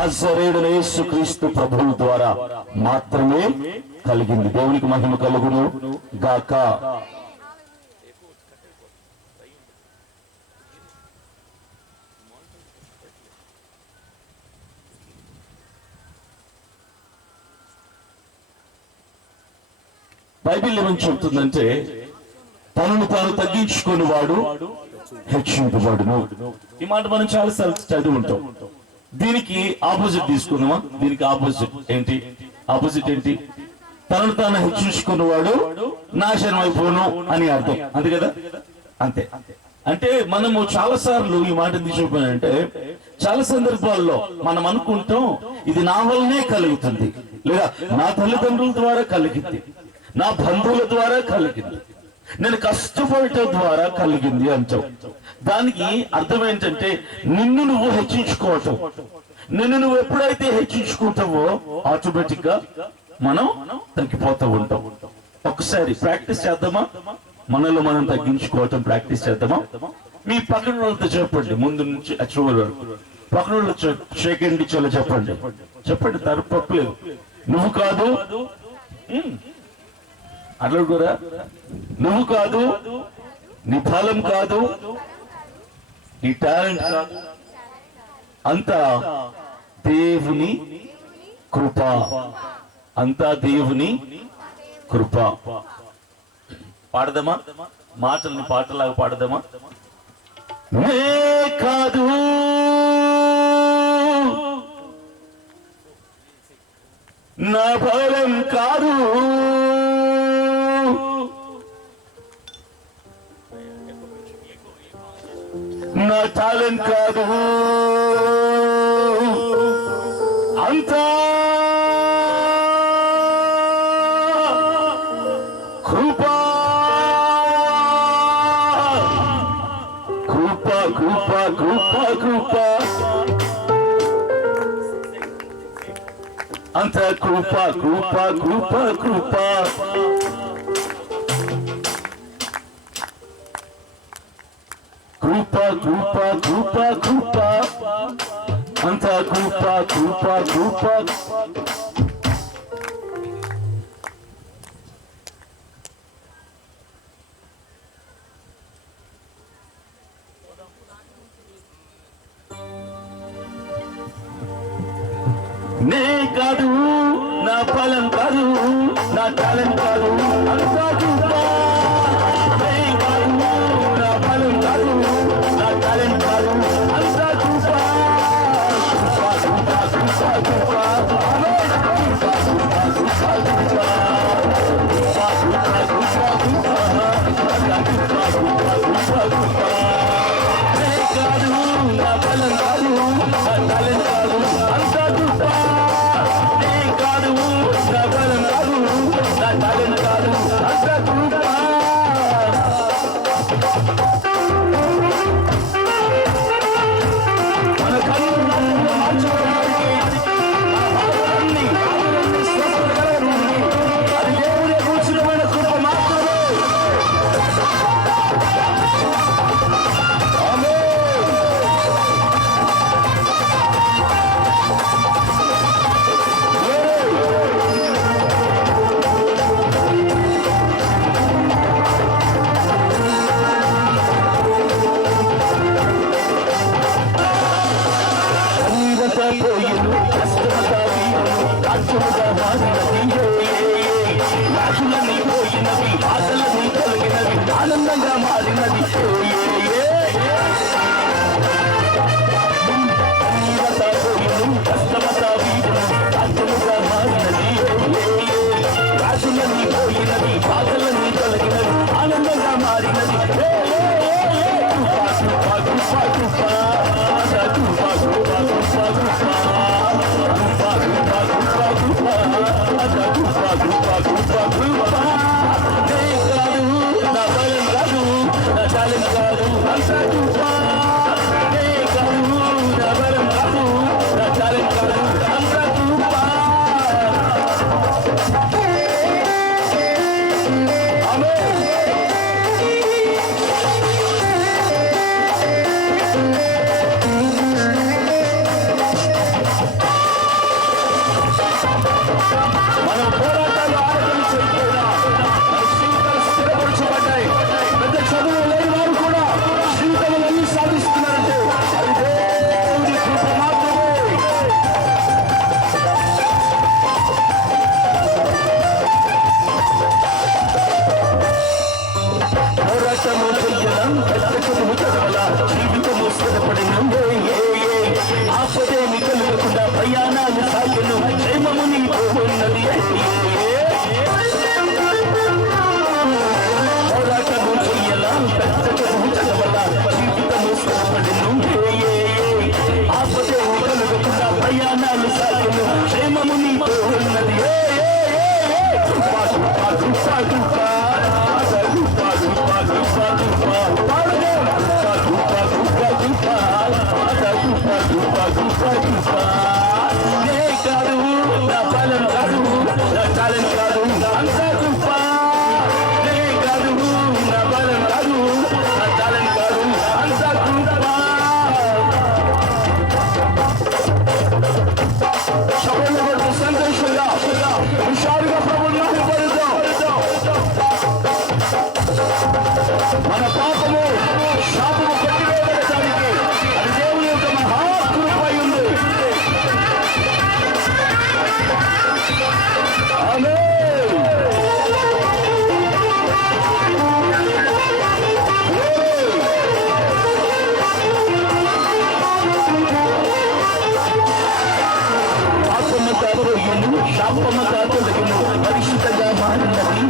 నజరేయుడైన యేసుక్రీస్తు ప్రభువు ద్వారా మాత్రమే కలిగింది. దేవునికి మహిమ కలుగును గాక. బైబిల్ ఏమని చెబుతుందంటే, తనను తాను తగ్గించుకుని వాడు హెచ్చింపబడును. ఈ మాట మనం చాలాసార్లు చదివి ఉంటాం. దీనికి ఆపోజిట్ తీసుకుందామా? దీనికి ఆపోజిట్ ఏంటి? తనను తాను హెచ్చించుకున్నవాడు నాశనం అయిపోను అని అర్థం. అంతే కదా? అంతే. అంటే మనము చాలా సార్లు ఈ మాట తీసుకుపోయానంటే, చాలా సందర్భాల్లో మనం అనుకుంటాం ఇది నా వల్లనే కలుగుతుంది, లేదా నా తల్లిదండ్రుల ద్వారా కలిగింది, నా బంధువుల ద్వారా కలిగింది, నేను కష్టపడటం ద్వారా కలిగింది అంటావు. దానికి అర్థం ఏంటంటే, నిన్ను నువ్వు హెచ్చించుకోవటం. నిన్ను నువ్వు ఎప్పుడైతే హెచ్చించుకుంటావో ఆటోమేటిక్ గా మనం తగ్గిపోతూ ఉంటాం. ఒకసారి ప్రాక్టీస్ చేద్దామా? మనలో మనం తగ్గించుకోవటం ప్రాక్టీస్ చేద్దామా? మీ పక్కన వాళ్ళతో చెప్పండి, ముందు నుంచి చివరి వరకు పక్కన వాళ్ళు సెకండ్ చాలా చెప్పండి. తప్పలేదు. నువ్వు కాదు, అట్లా నువ్వు కాదు, నీ బలం కాదు, నీ టాలెంట్ కాదు, అంతా దేవుని కృప. అంతా దేవుని కృప. పాడదామా? మాటల్ని పాటలాగా పాడదామా? నే కాదు, నా బలం కాదు, నా టాలెంట్ కాదు, అంతా కృప. అంత కృప. అంత కృప. నే కాదు, నా బలం కాదు, నా టాలెంట్ కాదు, అంతా కృప. నే కాదు, నా బలం కాదు, నా టాలెంట్ కాదు, అంతా కృప. ఆనందంగా మారినది. కష్టమతా మారినది. రాజులన్నీ పోయినది, బాధలన్నీ తొలగినది, ఆనందంగా మారినది. పెద్ద చదువు చదవలా జీవితము స్థిరపడెను ఆపదేమి కలుగకుండా ప్రయాణాలు సాగెను క్షేమము నీతో ఉన్నది పోరాటము చెయ్యలా పెద్ద చదువు చదవలా జీవితము స్థిరపడెను ఆపదేమి కలుగకుండా ప్రయాణాలు సాగెను క్షేమము నీతో ఉన్నది కాదు నా బలం కాదు నా టాలెంట్ కాదు అంతా కృప కాదు నా బలం కాదు నా టాలెంట్ కాదు అంతా కృప సభలో సంతోషంగా హుషారుగా ప్రభుత్వం మన పాపము శాపము కొట్టివేయడానికి అది దేవుని యొక్క మహాకృపై ఉంది. పాపమంతా పోయింది శాపమంతా తొలగిను పరిశుద్ధంగా మారినది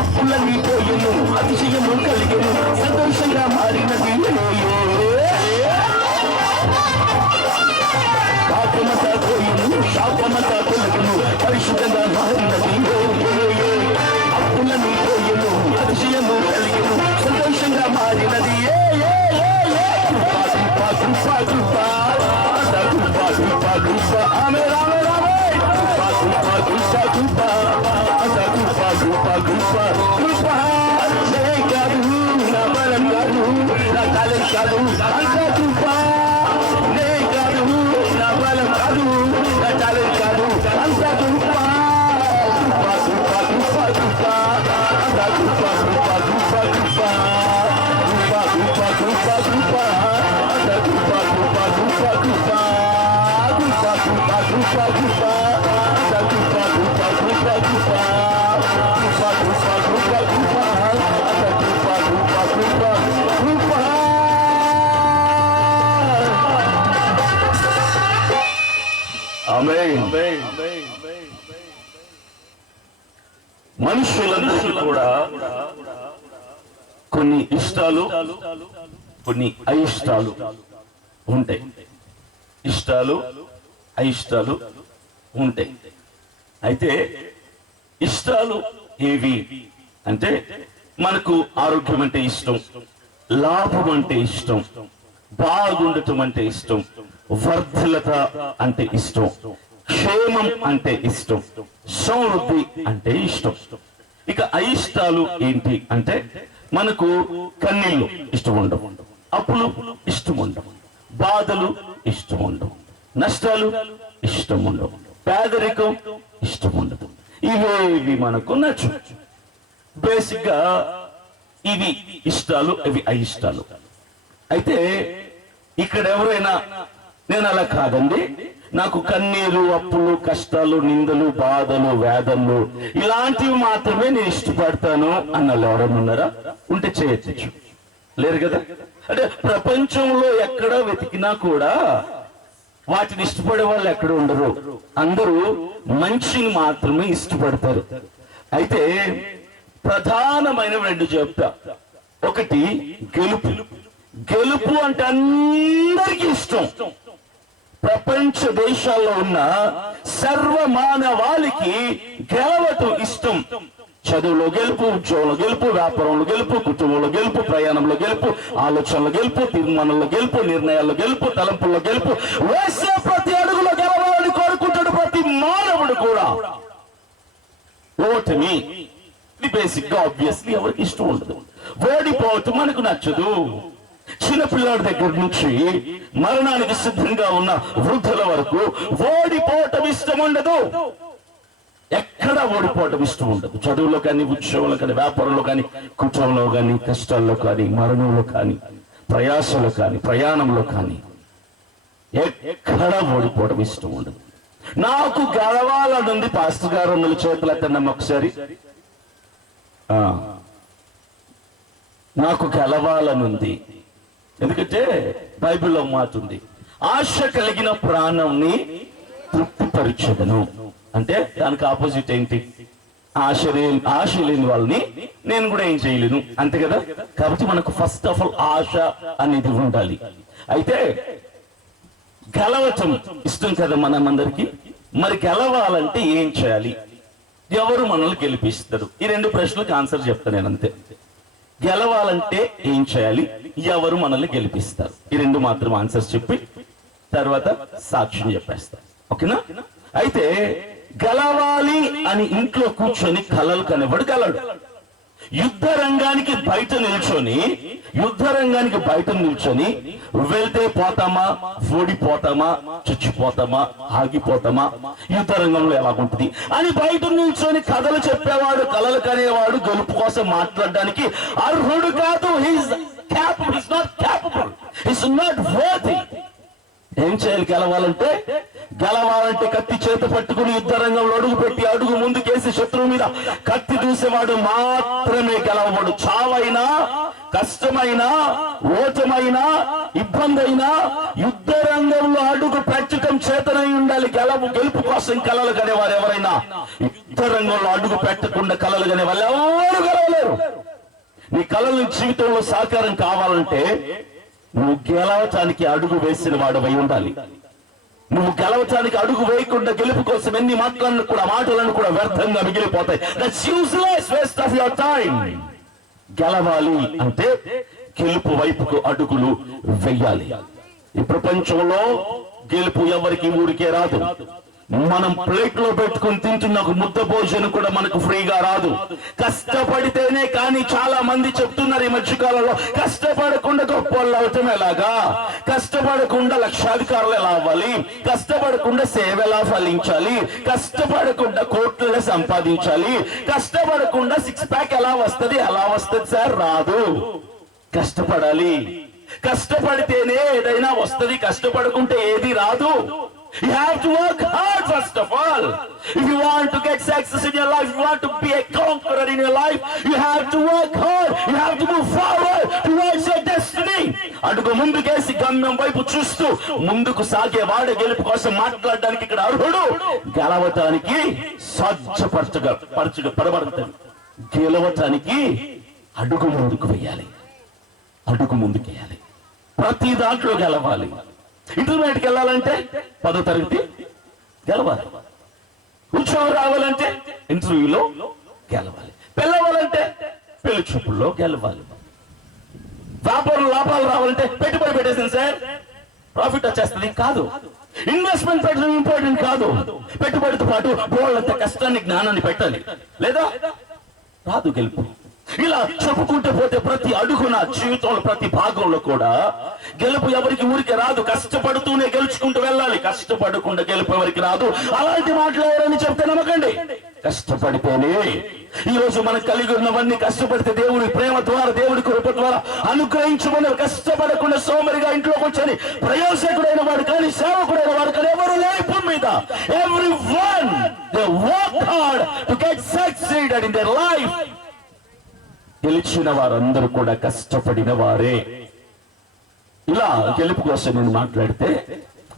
అప్పులన్నీ పోయెను అతిశయము కలిగెను సంతోషంగా మారినది పాపమంతా పోయెను శాపమంతా తొలగెను పరిశుద్ధంగా మారినది అప్పులన్నీ పోయెను అతిశయము కలిగెను సంతోషంగా మారినది ఆమె రామే రామే కాదు నా బలం కాదు నా టాలెంట్ కాదు అంతా కృప కాదు నా బలం కాదు నా టాలెంట్ కాదు అంతా కృప మనుషులందరికీ కూడా కొన్ని ఇష్టాలు కొన్ని అయిష్టాలు ఉంటాయి. ఇష్టాలు అయిష్టాలు ఉంటాయి. అయితే ఇష్టాలు ఏవి అంటే మనకు ఆరోగ్యం అంటే ఇష్టం, లాభం అంటే ఇష్టం, బాగుండటం అంటే ఇష్టం, వర్ధలత అంటే ఇష్టం, క్షేమం అంటే ఇష్టం, సమృద్ధి అంటే ఇష్టం. ఇక అయిష్టాలు ఏంటి అంటే మనకు కన్నీళ్ళు ఇష్టం ఉండవు, అప్పులు ఇష్టం ఉండవు, బాధలు ఇష్టం ఉండవు, నష్టాలు ఇష్టం ఉండవు, పేదరికం ఇష్టం ఉండదు. ఇవేవి మనకు నచ్చు. బేసిక్ గా ఇవి ఇష్టాలు, ఇవి అయిష్టాలు. అయితే ఇక్కడ ఎవరైనా నేను అలా కాదండి, నాకు కన్నీరు, అప్పులు, కష్టాలు, నిందలు, బాధలు, వేదనలు ఇలాంటివి మాత్రమే నేను ఇష్టపడతాను అన్నవాళ్ళు ఎవరైనా ఉన్నారా? ఉంటే చేయొచ్చు. లేరు కదా. అంటే ప్రపంచంలో ఎక్కడ వెతికినా కూడా వాటిని ఇష్టపడే వాళ్ళు ఎక్కడ ఉండరు. అందరూ మంచిని మాత్రమే ఇష్టపడతారు. అయితే ప్రధానమైన రెండు చెప్తా. ఒకటి గెలుపు. గెలుపు అంటే అందరికీ ఇష్టం. ప్రపంచ దేశాల్లో ఉన్న సర్వమానవాళికి గెలవటం ఇష్టం. చదువులో గెలుపు, ఉద్యోగంలో గెలుపు, వ్యాపారంలో గెలుపు, కుటుంబంలో గెలుపు, ప్రయాణంలో గెలుపు, ఆలోచనలో గెలుపు, తీర్మానంలో గెలుపు, నిర్ణయాల్లో గెలుపు, తలంపుల్లో గెలుపు. వేసే ప్రతి అడుగులో గెలవాలని కోరుకుంటాడు ప్రతి మానవుడు కూడా. ఓటమి ఇది బేసిక్ గా ఆబ్వియస్లీ ఎవరికి ఇష్టం ఉండదు. ఓడిపోవటం మనకు నచ్చదు. చిన్నపిల్లాడి దగ్గర నుంచి మరణానికి సిద్ధంగా ఉన్న వృద్ధుల వరకు ఓడిపోవటం ఇష్టం ఉండదు. ఎక్కడ ఓడిపోవటం ఇష్టం ఉండదు. చదువులో కానీ, ఉద్యోగంలో కానీ, వ్యాపారంలో కానీ, కుటుంబంలో కానీ, కష్టాల్లో కానీ, మరణంలో కానీ, ప్రయాసంలో కానీ, ప్రయాణంలో కానీ ఎక్కడ ఓడిపోవటం ఇష్టం ఉండదు. నాకు గెలవాలనుంది పాస్టర్ గారు అన్నలు చేతులు ఎత్తన్నమ్మ ఒకసారి. నాకు గెలవాలనుంది. ఎందుకంటే బైబిల్లో మాట ఉంది, ఆశ కలిగిన ప్రాణంని తృప్తిపరిచెదను. అంటే దానికి ఆపోజిట్ ఏంటి? ఆశ లేని వాళ్ళని నేను కూడా ఏం చేయలేను, అంతే కదా. కాబట్టి మనకు ఫస్ట్ ఆఫ్ ఆల్ ఆశ అనేది ఉండాలి. అయితే గెలవటం ఇష్టం కదా మనమందరికి. మరి గెలవాలంటే ఏం చేయాలి? ఎవరు మనల్ని గెలిపిస్తారు? ఈ 2 ప్రశ్నలకు ఆన్సర్ చెప్తాను నేను, అంతే. గెలవాలంటే ఏం చేయాలి, ఎవరు మనల్ని గెలిపిస్తారు, ఈ 2 మాత్రం ఆన్సర్స్ చెప్పి తర్వాత సాక్ష్యం చెప్పేస్తారు. ఓకేనా? అయితే గెలవాలి అని ఇంట్లో కూర్చొని కలలు కనేవాడు గెలడు. యుద్ధ రంగానికి బయట నిల్చొని వెళ్తే పోతామా, ఓడిపోతామా, చచ్చిపోతామా, ఆగిపోతామా, యుద్ధ రంగంలో ఎలాగుంటుంది అని బయట నిల్చొని కథలు చెప్పేవాడు, కలలు కనేవాడు గెలుపు కోసం మాట్లాడడానికి అర్హుడు కాదు. He's not capable, he's not worthy. ఏం చేయాలి గెలవాలంటే కత్తి చేత పట్టుకుని యుద్ధ రంగంలో అడుగు ముందుకేసి శత్రువు మీద కత్తి దూసేవాడు మాత్రమే గెలవడు. చావైనా, కష్టమైనా, ఓటమైనా, ఇబ్బంది అయినా యుద్ధ రంగంలో అడుగు పెట్టడం చేతనై ఉండాలి. గెలుపు కోసం కలలు కనేవారు ఎవరైనా యుద్ధ రంగంలో అడుగు పెట్టకుండా కలలు కనే వాళ్ళు ఎవరు గెలవలేరు. నీ కలలు జీవితంలో సాకారం కావాలంటే నువ్వు గెలవటానికి అడుగు వేసిన వాడవై ఉండాలి. నువ్వు గెలవటానికి అడుగు వేయకుండా గెలుపు కోసం ఎన్ని మాటలను కూడా వ్యర్థంగా మిగిలిపోతాయి. That's useless, waste of your time. గెలవాలి అంటే గెలుపు వైపుకు అడుగులు వెయ్యాలి. ఈ ప్రపంచంలో గెలుపు ఎవరికి ఊరికే రాదు. మనం ప్లేట్ లో పెట్టుకుని తింటున్న ఒక ముద్ద భోజనం కూడా మనకు ఫ్రీగా రాదు. కష్టపడితేనే. కానీ చాలా మంది చెప్తున్నారు ఈ మధ్యకాలంలో, కష్టపడకుండా గొప్ప వాళ్ళు అవటం ఎలాగా, కష్టపడకుండా లక్షాధికారులు ఎలా అవ్వాలి, కష్టపడకుండా సేవ ఎలా ఫలించాలి, కష్టపడకుండా కోట్లను సంపాదించాలి, కష్టపడకుండా 6 ప్యాక్ ఎలా వస్తుంది సార్? రాదు. కష్టపడాలి. కష్టపడితేనే ఏదైనా వస్తుంది, కష్టపడుకుంటే ఏది రాదు. You have to work hard first of all. If you want to get success in your life, if you want to be a conqueror in your life, you have to work hard. You have to move forward towards your destiny. అడుగు ముందుకేసి గమ్యం వైపు చూస్తూ ముందుకు సాగే వాడే గెలుపు కోసం మాట్లాడడానికి ఇక్కడ అర్హుడు. గెలవటానికి పరబడతాడు. గెలవటానికి అడుగు ముందుకు వేయాలి. ప్రతి దాంట్లో గెలవాలి. ఇంటర్మీడియట్కి వెళ్ళాలంటే 10వ తరగతి గెలవాలి. ఉద్యోగం రావాలంటే ఇంటర్వ్యూలో గెలవాలి. పెళ్ళవాలంటే పెళ్లి చూపుల్లో గెలవాలి. లాభాలు రావాలంటే పెట్టుబడి పెట్టేసింది సార్, ప్రాఫిట్ వచ్చేస్తుంది కాదు. ఇన్వెస్ట్మెంట్ పెట్టడం ఇంపార్టెంట్ కాదు. పెట్టుబడితో పాటు బోళ్ళంత కష్టాన్ని, జ్ఞానాన్ని పెట్టాలి, లేదా రాదు గెలుపు. ఇలా చెప్పుకుంటూ పోతే ప్రతి అడుగున జీవితంలో ప్రతి భాగంలో కూడా గెలుపు ఎవరికి ఊరికి రాదు. కష్టపడుతూనే గెలుచుకుంటూ వెళ్ళాలి. కష్టపడకుండా గెలుపు ఎవరికి రాదు. అలాంటి మాట్లాడారని చెప్తే నమ్మకండి. కష్టపడితేనే ఈ రోజు మనకు కలిగి ఉన్నవన్నీ కష్టపడితే దేవుడి ప్రేమ ద్వారా, దేవుడి కృప ద్వారా అనుగ్రహించమని. కష్టపడకుండా సోమరిగా ఇంట్లో కూర్చొని ప్రయోజకుడైన వాడు కానీ, సేవకుడైన వాడు కానీ ఎవరు లేని భూమి మీద. Everyone they work hard to get succeeded in their life. గెలిచిన వారందరూ కూడా కష్టపడిన వారే. ఇలా గెలుపు కోసం నేను మాట్లాడితే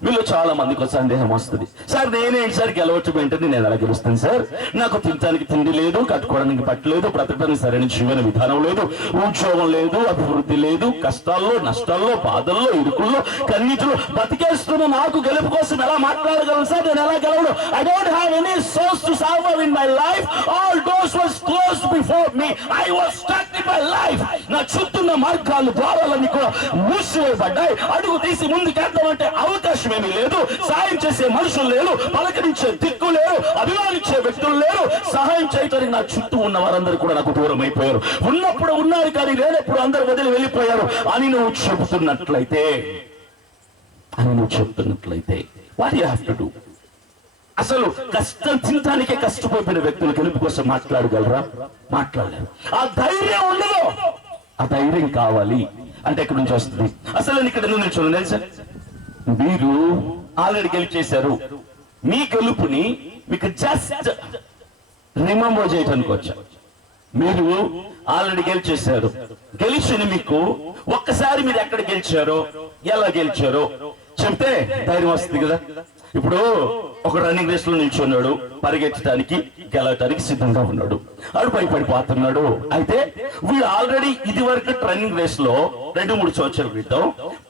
వీళ్ళు చాలా మందికి సందేహం వస్తుంది. సార్ నేనేంటి సార్ గెలవటం ఏంటని నేను ఎలా గెలుస్తాను సార్? నాకు తినడానికి తిండి లేదు, కట్టుకోవడానికి పట్టలేదు, బ్రతకడానికి సరైన జీవన విధానం లేదు, ఉద్యోగం లేదు, అభివృద్ధి లేదు, కష్టాల్లో, నష్టాల్లో, బాధల్లో, ఇరుకుల్లో, కన్నీటిలో బతికేస్తున్న నాకు గెలుపు కోసం ఎలా మాట్లాడగలను సార్? నేను ఎలా గెలవను? I don't have any source to survive in my life. All doors was closed before me. I was stuck in my life. నా చుట్టూన్న మార్గాలు, ద్వారాలన్నీ కూడా మూసివేయబడ్డాయి. అడుగు తీసి ముందుకెళ్తామంటే అవకాశం ఏమీ లేదు. సాయం చేసే మనుషులు లేరు, పలకరించే దిక్కు లేరు, అభిమానించే వ్యక్తులు లేరు. సహాయం చేయడానికి నా చుట్టూ ఉన్న వారందరూ కూడా నాకు దూరం అయిపోయారు. ఉన్నప్పుడు ఉన్నారు కానీ లేనప్పుడు అందరూ వదిలి వెళ్ళిపోయారు అని నువ్వు చెబుతున్నట్లయితే what you have to do? అసలు కష్టం తినడానికే కష్టపోయిన వ్యక్తులు గెలుపు కోసం మాట్లాడగలరా? మాట్లాడలేరు. ఆ ధైర్యం ఉండదు. ఆ ధైర్యం కావాలి. అంటే ఎక్కడి నుంచి వస్తుంది? అసలు నేను ఇక్కడ ఎందుకు నిల్చున్నాను తెలుసా? మీరు ఆల్రెడీ గెలిచేశారు. మీ గెలుపుని మీకు జస్ట్ రిమెంబర్ చేయడానికి వచ్చా. మీరు ఆల్రెడీ గెలిచేశారు. గెలిచిన మీకు ఒక్కసారి మీరు ఎక్కడ గెలిచారో, ఎలా గెలిచారో చెప్తే ధైర్యం వస్తుంది కదా. ఇప్పుడు ఒక రన్నింగ్ రేస్ లో నిల్చున్నాడు, పరిగెత్తడానికి గెలవటానికి సిద్ధంగా ఉన్నాడు, ఆడు పడిపోతున్నాడు. అయితే వీడు ఆల్రెడీ ఇది వరకు రన్నింగ్ రేస్ లో 2-3 సంవత్సరాల క్రితం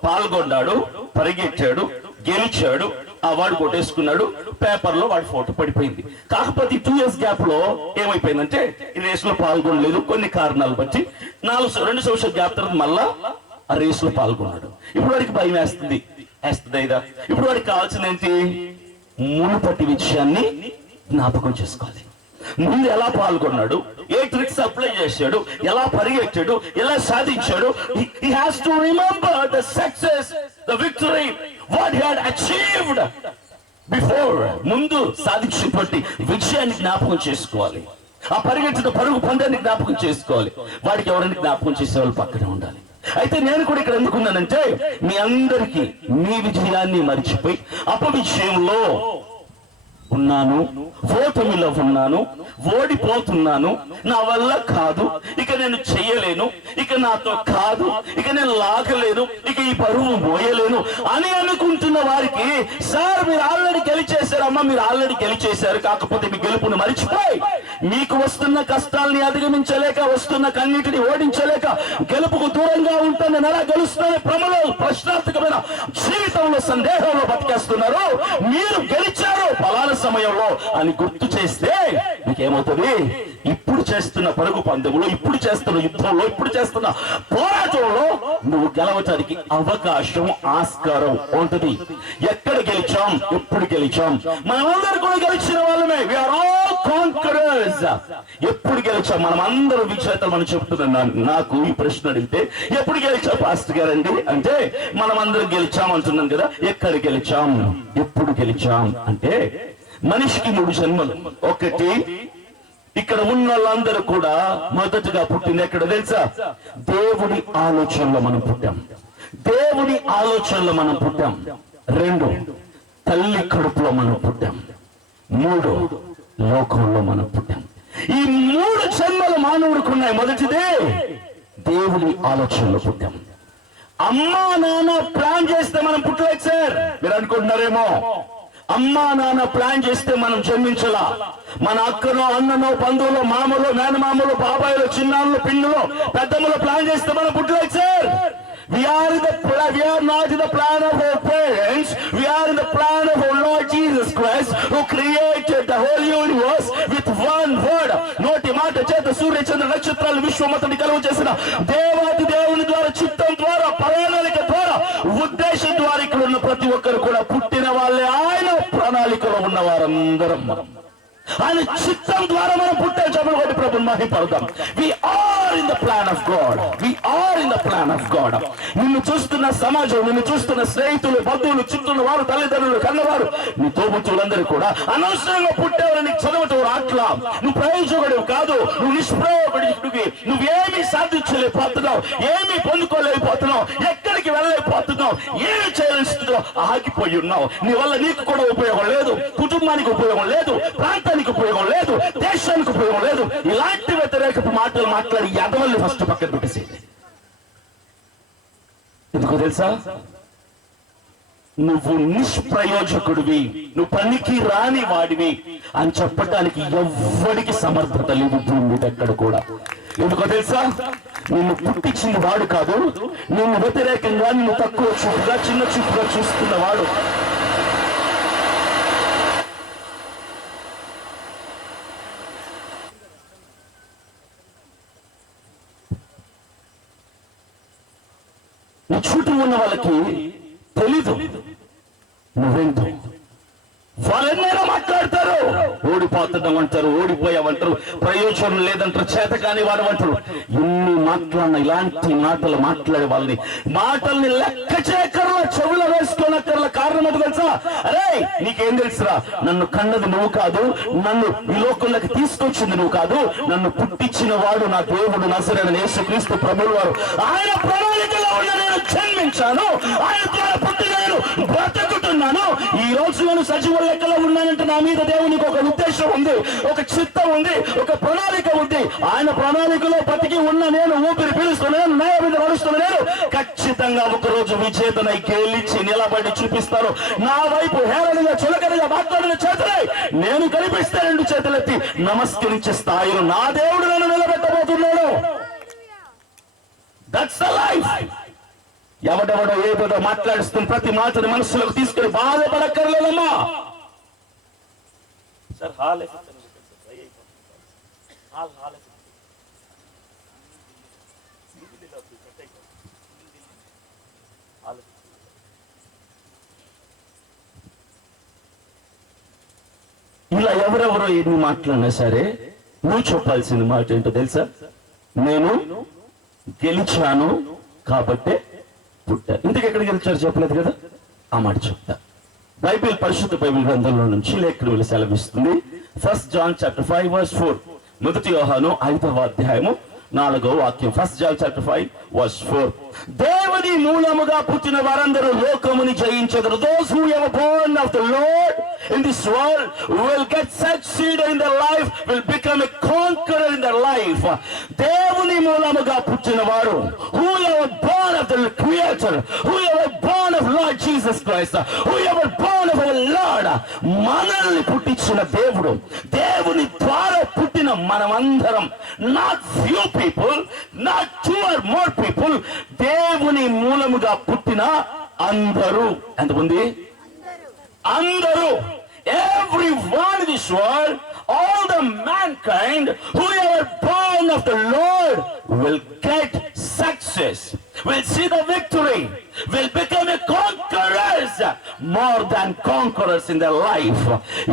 పాల్గొన్నాడు, పరిగెత్తాడు, గెలిచాడు, అవార్డు కొట్టేసుకున్నాడు, పేపర్ లో వాడి ఫోటో పడిపోయింది. కాకపోతే 2 years గ్యాప్ లో ఏమైపోయిందంటే ఈ రేస్ లో పాల్గొనలేదు, కొన్ని కారణాలు బట్టి 2 సంవత్సరాల గ్యాప్ తర్వాత మళ్ళా ఆ రేస్ లో పాల్గొన్నాడు. ఇప్పుడు వాడికి భయం వేస్తుంది. ఇప్పుడు వాడికి కావాల్సింది ఏంటి? మునుపటి విషయాన్ని జ్ఞాపకం చేసుకోవాలి. ముందు ఎలా పాల్గొన్నాడు, ఏ ట్రిక్స్ అప్లై చేశాడు, ఎలా పరిగెత్తాడు, ఎలా సాధించాడు. He has to remember the success, the victory, what he had achieved before. ముందు సాధించినటువంటి విజయాన్ని జ్ఞాపకం చేసుకోవాలి. ఆ పరిగెత్తిన పరుగు పందాన్ని జ్ఞాపకం చేసుకోవాలి. వాడికి ఎవరైనా జ్ఞాపకం చేసేవాళ్ళు పక్కనే ఉండాలి. అయితే నేను కూడా ఇక్కడ ఎందుకున్నానంటే మీ అందరికీ మీ విజయాన్ని మర్చిపోయి అపవిజయంలో ఉన్నాను, ఓటమిలో ఉన్నాను, ఓడిపోతున్నాను, నా వల్ల కాదు, ఇక నేను చెయ్యలేను, ఇక నాతో కాదు, ఇక నేను లాగలేను, ఇక ఈ బరువు మోయలేను అని అనుకుంటున్న వారికి, సార్ మీరు ఆల్రెడీ గెలిచేశారమ్మా, మీరు ఆల్రెడీ గెలిచేశారు. కాకపోతే మీ గెలుపును మరిచిపోయి మీకు వస్తున్న కష్టాలని అధిగమించలేక, వస్తున్న కన్నిటిని ఓడించలేక, గెలుపుకు దూరంగా ఉంటాను, నేను ఎలా గెలుస్తాను భ్రమలో, ప్రశ్నార్థకమైన జీవితంలో సందేహంలో బతికేస్తున్నారు. మీరు గెలిచారు ఫలానా సమయంలో అని గుర్తు చేస్తే మీకేమవుతుంది? ఇప్పుడు చేస్తున్న పరుగు పందెంలో, ఇప్పుడు చేస్తున్న యుద్ధంలో, ఇప్పుడు చేస్తున్న పోరాటంలో నువ్వు గెలవటానికి అవకాశం, ఆస్కారం ఉంటుంది. ఎక్కడ గెలిచాం, ఎప్పుడు గెలిచాం? మనమందరూ కూడా గెలిచిన వాళ్ళమే. We are all conquerors. ఎప్పుడు గెలిచాం? మనం అందరూ విజేతలు మనం చెప్తున్నాం. నాకు ఈ ప్రశ్న అడిగితే ఎప్పుడు గెలిచాం పాస్టర్ గారండి అంటే మనం అందరం గెలిచాం అంటున్నాం కదా. ఎక్కడ గెలిచాం, ఎప్పుడు గెలిచాం అంటే మనిషికి 3 జన్మలు. ఒకటి, ఇక్కడ ఉన్న వాళ్ళందరూ కూడా మొదటగా పుట్టింది ఎక్కడ తెలుసా? దేవుడి ఆలోచనలో మనం పుట్టాం. దేవుడి ఆలోచనలో మనం పుట్టాం. 2, తల్లి కడుపులో మనం పుట్టాం. 3, లోకంలో మనం పుట్టాం. ఈ 3 జన్మలు మానవుడికి ఉన్నాయి. మొదటిదే దేవుడి ఆలోచనలో పుట్టాం. అమ్మా నాన్న ప్లాన్ చేస్తే మనం పుట్టలేదు సార్ మీరు అనుకుంటున్నారేమో. అమ్మా నాన్న ప్లాన్ చేస్తే మనం జన్మించలా. మన అక్కనో, అన్ననో, బంధువులో, మామలో, మేనమామలో, బాబాయిలో, చిన్నాళ్ళు, పిన్నులో, పెద్దమ్మలో ప్లాన్ చేస్తే మనం పుట్టలేదు sir. We are not in the plan of our parents. We are in the plan of our Lord Jesus Christ, who created the whole universe with one word. నోటి మాట చేత సూర్య చంద్ర నక్షత్రాలు విశ్వమతని కలుగు చేసిన దేవాది దేవుని ద్వారా, చిత్తం ద్వారా, ప్రణాళిక ద్వారా, ఉద్దేశం ద్వారా ఇక్కడ ఉన్న ప్రతి ఒక్కరు కూడా పుట్టిన వాళ్ళే. ఆయన ప్రణాళికలో ఉన్న వారందరం మనం. ఆయన చిత్తం ద్వారా మనం పుట్టే జబలు కొట్టి ప్రభుని మహిమపడదాం. We are in the plan of God. We are in the plan of God. నిన్ను చూస్తున్న సమాజం, నిన్ను చూస్తున్న స్నేహితులు, బంధువులు, చుట్టూ వారు, తల్లిదండ్రులు, కన్నవారు, నీ తోబుట్టులందరూ కూడా అనవసరంగా పుట్టేవారు. నీకు చదవటం రాట్లా, నువ్వు ప్రయోజకుడు కాదు, నువ్వు నిష్ప్రయోజకుడివి, నువ్వేమీ సాధించలేకపోతున్నావు, ఏమీ పొందుకోలేకపోతున్నావు, ఎక్కడికి వెళ్ళలేకపోతున్నావు, ఏమి చేయలేని స్థితిలో ఆగిపోయి ఉన్నావు. నీ వల్ల నీకు కూడా ఉపయోగం లేదు, కుటుంబానికి ఉపయోగం లేదు, ప్రాంతానికి ఉపయోగం లేదు, దేశానికి ఉపయోగం లేదు. ఇలాంటి వ్యతిరేకపు మాటలు మాట్లాడి ఎదవల్ని ఫస్ట్ పక్కన పెట్టేసేది. ఎందుకో తెలుసా? నువ్వు నిష్ప్రయోజకుడివి, నువ్వు పనికి రాని వాడివి అని చెప్పడానికి ఎవ్వడికి సమర్థత లేదు భూమి మీద ఎక్కడ కూడా. ఎందుకో తెలుసా? నిన్ను పుట్టించిన వాడు కాదు, నిన్ను వ్యతిరేకంగా, నిన్ను తక్కువ చూపుగా, చిన్న చూపుగా చూస్తున్నవాడు. నీ చుట్టూ ఉన్న వాళ్ళకి తెలీదు నువ్వేంటో. వాళ్ళెన్నైనా మాట్లాడతారు, ఓడిపోతున్నాం అంటారు, ఓడిపోయావంటారు, ప్రయోజనం లేదంటారు, చేత కాని వాడు అంటారు. ఎన్ని మాట్లాడిన ఇలాంటి మాటలు మాట్లాడే వాళ్ళని మాటల్ని లెక్క చేయకర్లా, చెవుల వేసుకోనక్కర్ల. కారణం అది తెలుసా? అరే నీకేం తెలుసురా? నన్ను కన్నది నువ్వు కాదు, నన్ను ఈ లోకంలోకి తీసుకొచ్చింది నువ్వు కాదు, నన్ను పుట్టించిన వాడు నా దేవుడు నజరేయుడైన యేసుక్రీస్తు ప్రభువు వారు. ఆయన ప్రణాళికలో ఉన్న నేను జన్మించాను, ఆయన ద్వారా పుట్టి నేను బ్రతుకుతున్నాను. చెప్తున్నాను, ఈ రోజు నేను సజీవ లెక్కలో ఉన్నానంటే నా మీద దేవునికి ఒక ఉద్దేశం ఉంది, ఒక చిత్తం ఉంది, ఒక ప్రణాళిక ఉంది. ఆయన ప్రణాళికలో బతికి ఉన్న నేను, ఊపిరి పీలుస్తున్నాను, న్యాయ మీద నడుస్తున్నాను, ఖచ్చితంగా ఒకరోజు విజేతనై గెలిచి నిలబడి చూపిస్తాను. నా వైపు హేళనగా చులకనగా మాట్లాడిన చేతులై నేను కనిపిస్తే 2 చేతులెత్తి నమస్కరించే స్థాయిలో నా దేవుడు నన్ను నిలబెట్టబోతున్నాడు. That's the life. ఎవడెవడో ఏదో మాట్లాడుస్తున్న ప్రతి మాటని మనసులోకి తీసుకుని బాధపడక్కర్లేదమ్మా. ఇలా ఎవరెవరో ఎన్ని మాట్లాడినా సరే నువ్వు చెప్పాల్సిన మాట ఏంటో తెలుసా? నేను గెలిచాను కాబట్టే పుట్టా. ఇంతకు ఎక్కడ గెలిచారు చెప్పలేదు కదా, ఆ మాట చెప్తా. బైబిల్, పరిశుద్ధ బైబిల్ గ్రంథంలో నుంచి లేఖనులు సెలవిస్తుంది. 1 John chapter 5 verse 4. మొదటి యోహాను 5వ అధ్యాయము 4వ వాక్యం. 1 John chapter 5 verse 4. దేవుని మూలముగా పుట్టిన వారందరూ లోకముని జయించెదరు. Those who are born of the Lord in this world will get succeed in their life, will become a conqueror in their life. దేవుని మూలముగా పుట్టిన వారు, who are born of the Creator, who are born of Lord Jesus Christ, who are born of our Lord, మనల్ని పుట్టించిన దేవుడు, దేవుని ద్వారా పుట్టిన మనమందరం, not few people, not 2 or more people, దేవుని మూలముగా పుట్టిన అందరూ. ఎంతమంది? అందరూ. Everyone in this world, all the mankind who are born of the Lord will get success, will see the victory, will become a conquerors, more than conquerors in their life.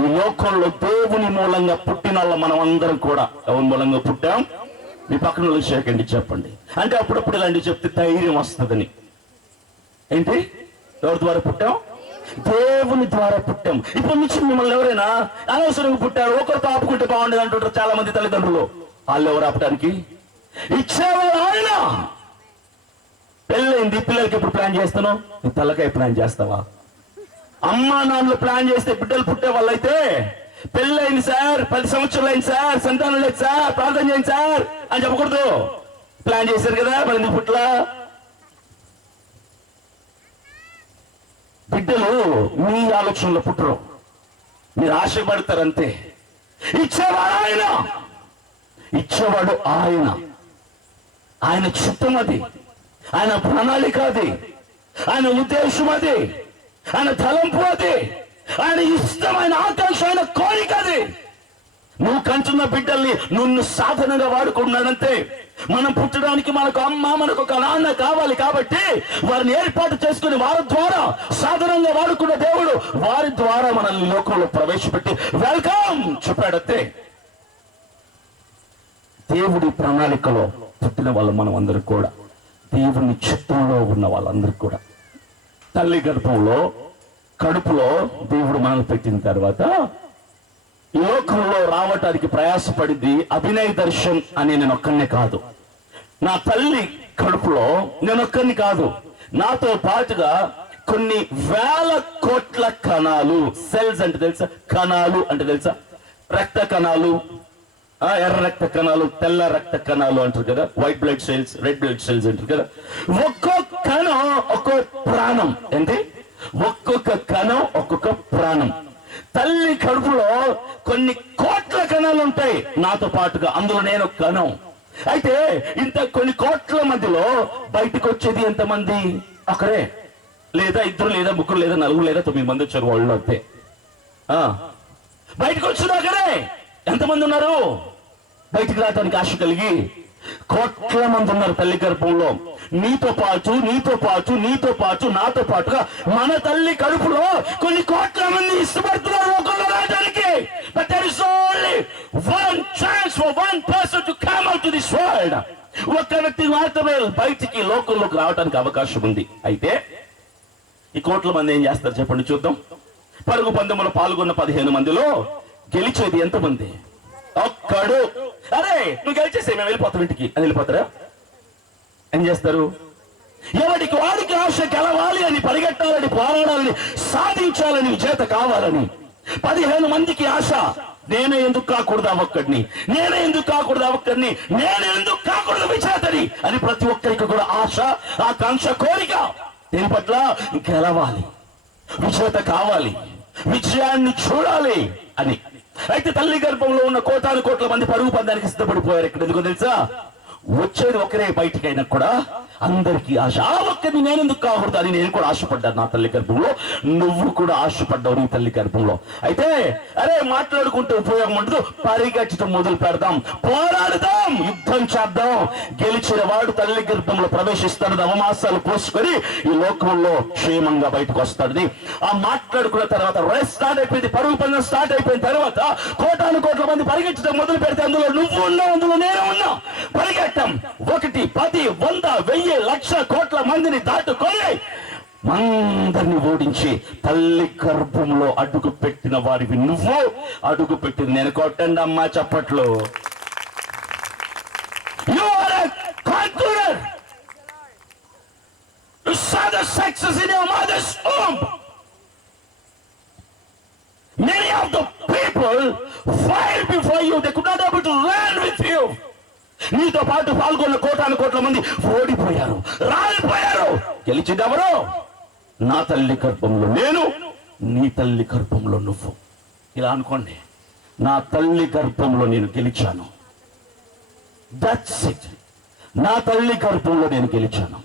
ఈ లోకంలో దేవుని మూలంగా పుట్టిన వాళ్ళ మనం అందరం కూడా ఎవరి మూలంగా పుట్టాం? మీ పక్కన వాళ్ళకి షేకండి చెప్పండి. అంటే అప్పుడప్పుడు ఇలాంటి చెప్తే ధైర్యం వస్తుందని. ఏంటి? ఎవరి ద్వారా పుట్టాం? దేవుని ద్వారా పుట్టాం. ఇప్పుడు నుంచి మిమ్మల్ని ఎవరైనా అనవసరంగా పుట్టారు, ఒకరితో ఆపుకుంటే బాగుండేది అంటుంటారు చాలా మంది తల్లిదండ్రులు. వాళ్ళు ఎవరు ఆపడానికి? ఇచ్చేవారు ఆయన. పెళ్ళైంది, పిల్లలకి ఎప్పుడు ప్లాన్ చేస్తున్నావు? నీ తల్లకాయ ప్లాన్ చేస్తావా? అమ్మా నాన్నలు ప్లాన్ చేస్తే బిడ్డలు పుట్టే వాళ్ళైతే, పెళ్ళైంది సార్, 10 సంవత్సరాలు అయింది సార్, సంతానం లేదు సార్, ప్రార్థన చేయండి సార్ అని చెప్పకూడదు. ప్లాన్ చేశారు కదా, మరి ఎందుకు పుట్ల? బిడ్డలు మీ ఆలోచనలో పుట్టరు, మీరు ఆశపడతారంతే. ఇచ్చేవాడు ఆయన, ఇచ్చేవాడు ఆయన. ఆయన చిత్తం అది, ఆయన ప్రణాళిక అది, ఆయన ఉద్దేశం అది, ఆయన తలంపు అది, ఆయన ఇష్టమైన ఆకాంక్ష, ఆయన కోరిక అది. నువ్వు కంటున్న బిడ్డల్ని నిన్ను సాధనగా వాడుకున్నాడంతే. మనం పుట్టడానికి మనకు అమ్మ, మనకు ఒక నాన్న కావాలి కాబట్టి వారిని ఏర్పాటు చేసుకుని వారి ద్వారా సాధనంగా వాడుకున్న దేవుడు వారి ద్వారా మనల్ని లోకంలో ప్రవేశపెట్టి వెల్కమ్ చెప్పాడంతే. దేవుడి ప్రణాళికలో పుట్టిన వాళ్ళు మనం అందరూ కూడా, దేవుని చిత్తంలో ఉన్న వాళ్ళందరూ కూడా, తల్లి గర్భంలో కడుపులో దేవుడు మనల్ని పెట్టిన తర్వాత ఈ లోకంలో రావటానికి ప్రయాసపడింది అభినయ్ దర్శన్ అని నేను ఒక్కనే కాదు. నా తల్లి కడుపులో నేను ఒక్కరిని కాదు, నాతో పాటుగా కొన్ని వేల కోట్ల కణాలు, సెల్స్ అంటే తెలుసా? కణాలు అంటే తెలుసా? రక్త కణాలు, ఎర్ర రక్త కణాలు, తెల్ల రక్త కణాలు అంటారు కదా, white blood cells, red blood cells అంటారు కదా. ఒక్కొక్క కణం ఒక్కొక్క ప్రాణం. ఏంటి? ఒక్కొక్క కణం ఒక్కొక్క ప్రాణం. తల్లి కడుపులో కొన్ని కోట్ల కణాలు ఉంటాయి నాతో పాటుగా, అందులో నేను ఒక కణం. అయితే ఇంత కొన్ని కోట్ల మధ్యలో బయటకు వచ్చేది ఎంతమంది? ఒకరే, లేదా 2, లేదా 3, లేదా 4, లేదా 9 మంది వచ్చారు వాళ్ళు అంతే. బయటకు వచ్చింది ఒకరే. ఎంతమంది ఉన్నారు బయటికి రావడానికి ఆశ కలిగి? కోట్ల మంది ఉన్నారు తల్లి గర్భంలో. నీతో పాటు నీతో పాటు నీతో పాటు నాతో పాటుగా మన తల్లి కడుపులో కొన్ని కోట్ల మంది ఇష్టపడుతున్నారు లోకంలో రావడానికి. But there is only one chance for one person to come out to this world. ఒక్క వ్యక్తి మాత్రమే బయటికి లోకంలోకి రావడానికి అవకాశం ఉంది. అయితే ఈ కోట్ల మంది ఏం చేస్తారు చెప్పండి చూద్దాం. పరుగు పందెంలో పాల్గొన్న 15 మందిలో గెలిచేది ఎంతమంది? ఒక్కడు. అరే నువ్వు గెలిచేసే మేము వెళ్ళిపోతాం ఇంటికి అని వెళ్ళిపోతారా? ఏం చేస్తారు? ఎవరికి వాడికి ఆశ గెలవాలి అని, పరిగెట్టాలని, పోరాడాలని, సాధించాలని, విజేత కావాలని. 15 మందికి ఆశ, నేనే ఎందుకు కాకూడదు ఒక్కడిని, నేనే ఎందుకు కాకూడదు ఒక్కడిని, నేనే ఎందుకు కాకూడదు విజేతని అని ప్రతి ఒక్కరికి కూడా ఆశ, ఆకాంక్ష, కోరిక. దీని పట్ల గెలవాలి, విజేత కావాలి, విజయాన్ని చూడాలి అని. అయితే తల్లి గర్భంలో ఉన్న కోటాను కోట్ల మంది పరుగు పందానికి సిద్ధపడిపోయారు. ఇక్కడ ఎందుకు తెలుసా? వచ్చేది ఒకరే బయటికైనా కూడా అందరికీ ఆశ. ఆ ఒక్కరిని నేను ఎందుకు కాకూడదు అని నేను కూడా ఆశపడ్డాను నా తల్లి గర్భంలో. నువ్వు కూడా ఆశపడ్డావు నీ తల్లి గర్భంలో. అయితే అరే మాట్లాడుకుంటే ఉపయోగం ఉండదు, పరిగెట్టడం మొదలు పెడదాం, పోరాడదాం, యుద్ధం చేద్దాం. గెలిచిన వాడు తల్లి గర్భంలో ప్రవేశిస్తాడు, నవమాసాలు పోసుకొని ఈ లోకంలో క్షేమంగా బయటకు వస్తాడు. ఆ మాట్లాడుకున్న తర్వాత రేస్ స్టార్ట్ అయిపోయింది, పరుగు పందెం స్టార్ట్ అయిపోయిన తర్వాత కోటాను కోట్ల మంది పరిగెట్టడం మొదలు పెడితే అందులో నువ్వు ఉన్నావు, అందులో నేను ఉన్నా. పరిగెట్టాం 1, 10, 100, 1000, 1,00,000 కోట్ల మందిని దాటుకొని అందరిని ఓడించి తల్లి గర్భంలో అడుగు పెట్టిన వారివి నువ్వు, అడుగు పెట్టింది నేను. కొట్టండి అమ్మా చప్పట్లు. You are a conqueror. You saw the success in your mother's womb. Many of the people filed before you. They could not able to run with you. నీతో పాటు పాల్గొన్న కోటాను కోట్ల మంది ఓడిపోయారు, రాలిపోయారు. గెలిచింది ఎవరు? నా తల్లి గర్భంలో నేను, నీ తల్లి గర్భంలో నువ్వు. ఇలా అనుకోండి, నా తల్లి గర్భంలో నేను గెలిచాను. That's it. నా తల్లి గర్భంలో నేను గెలిచాను.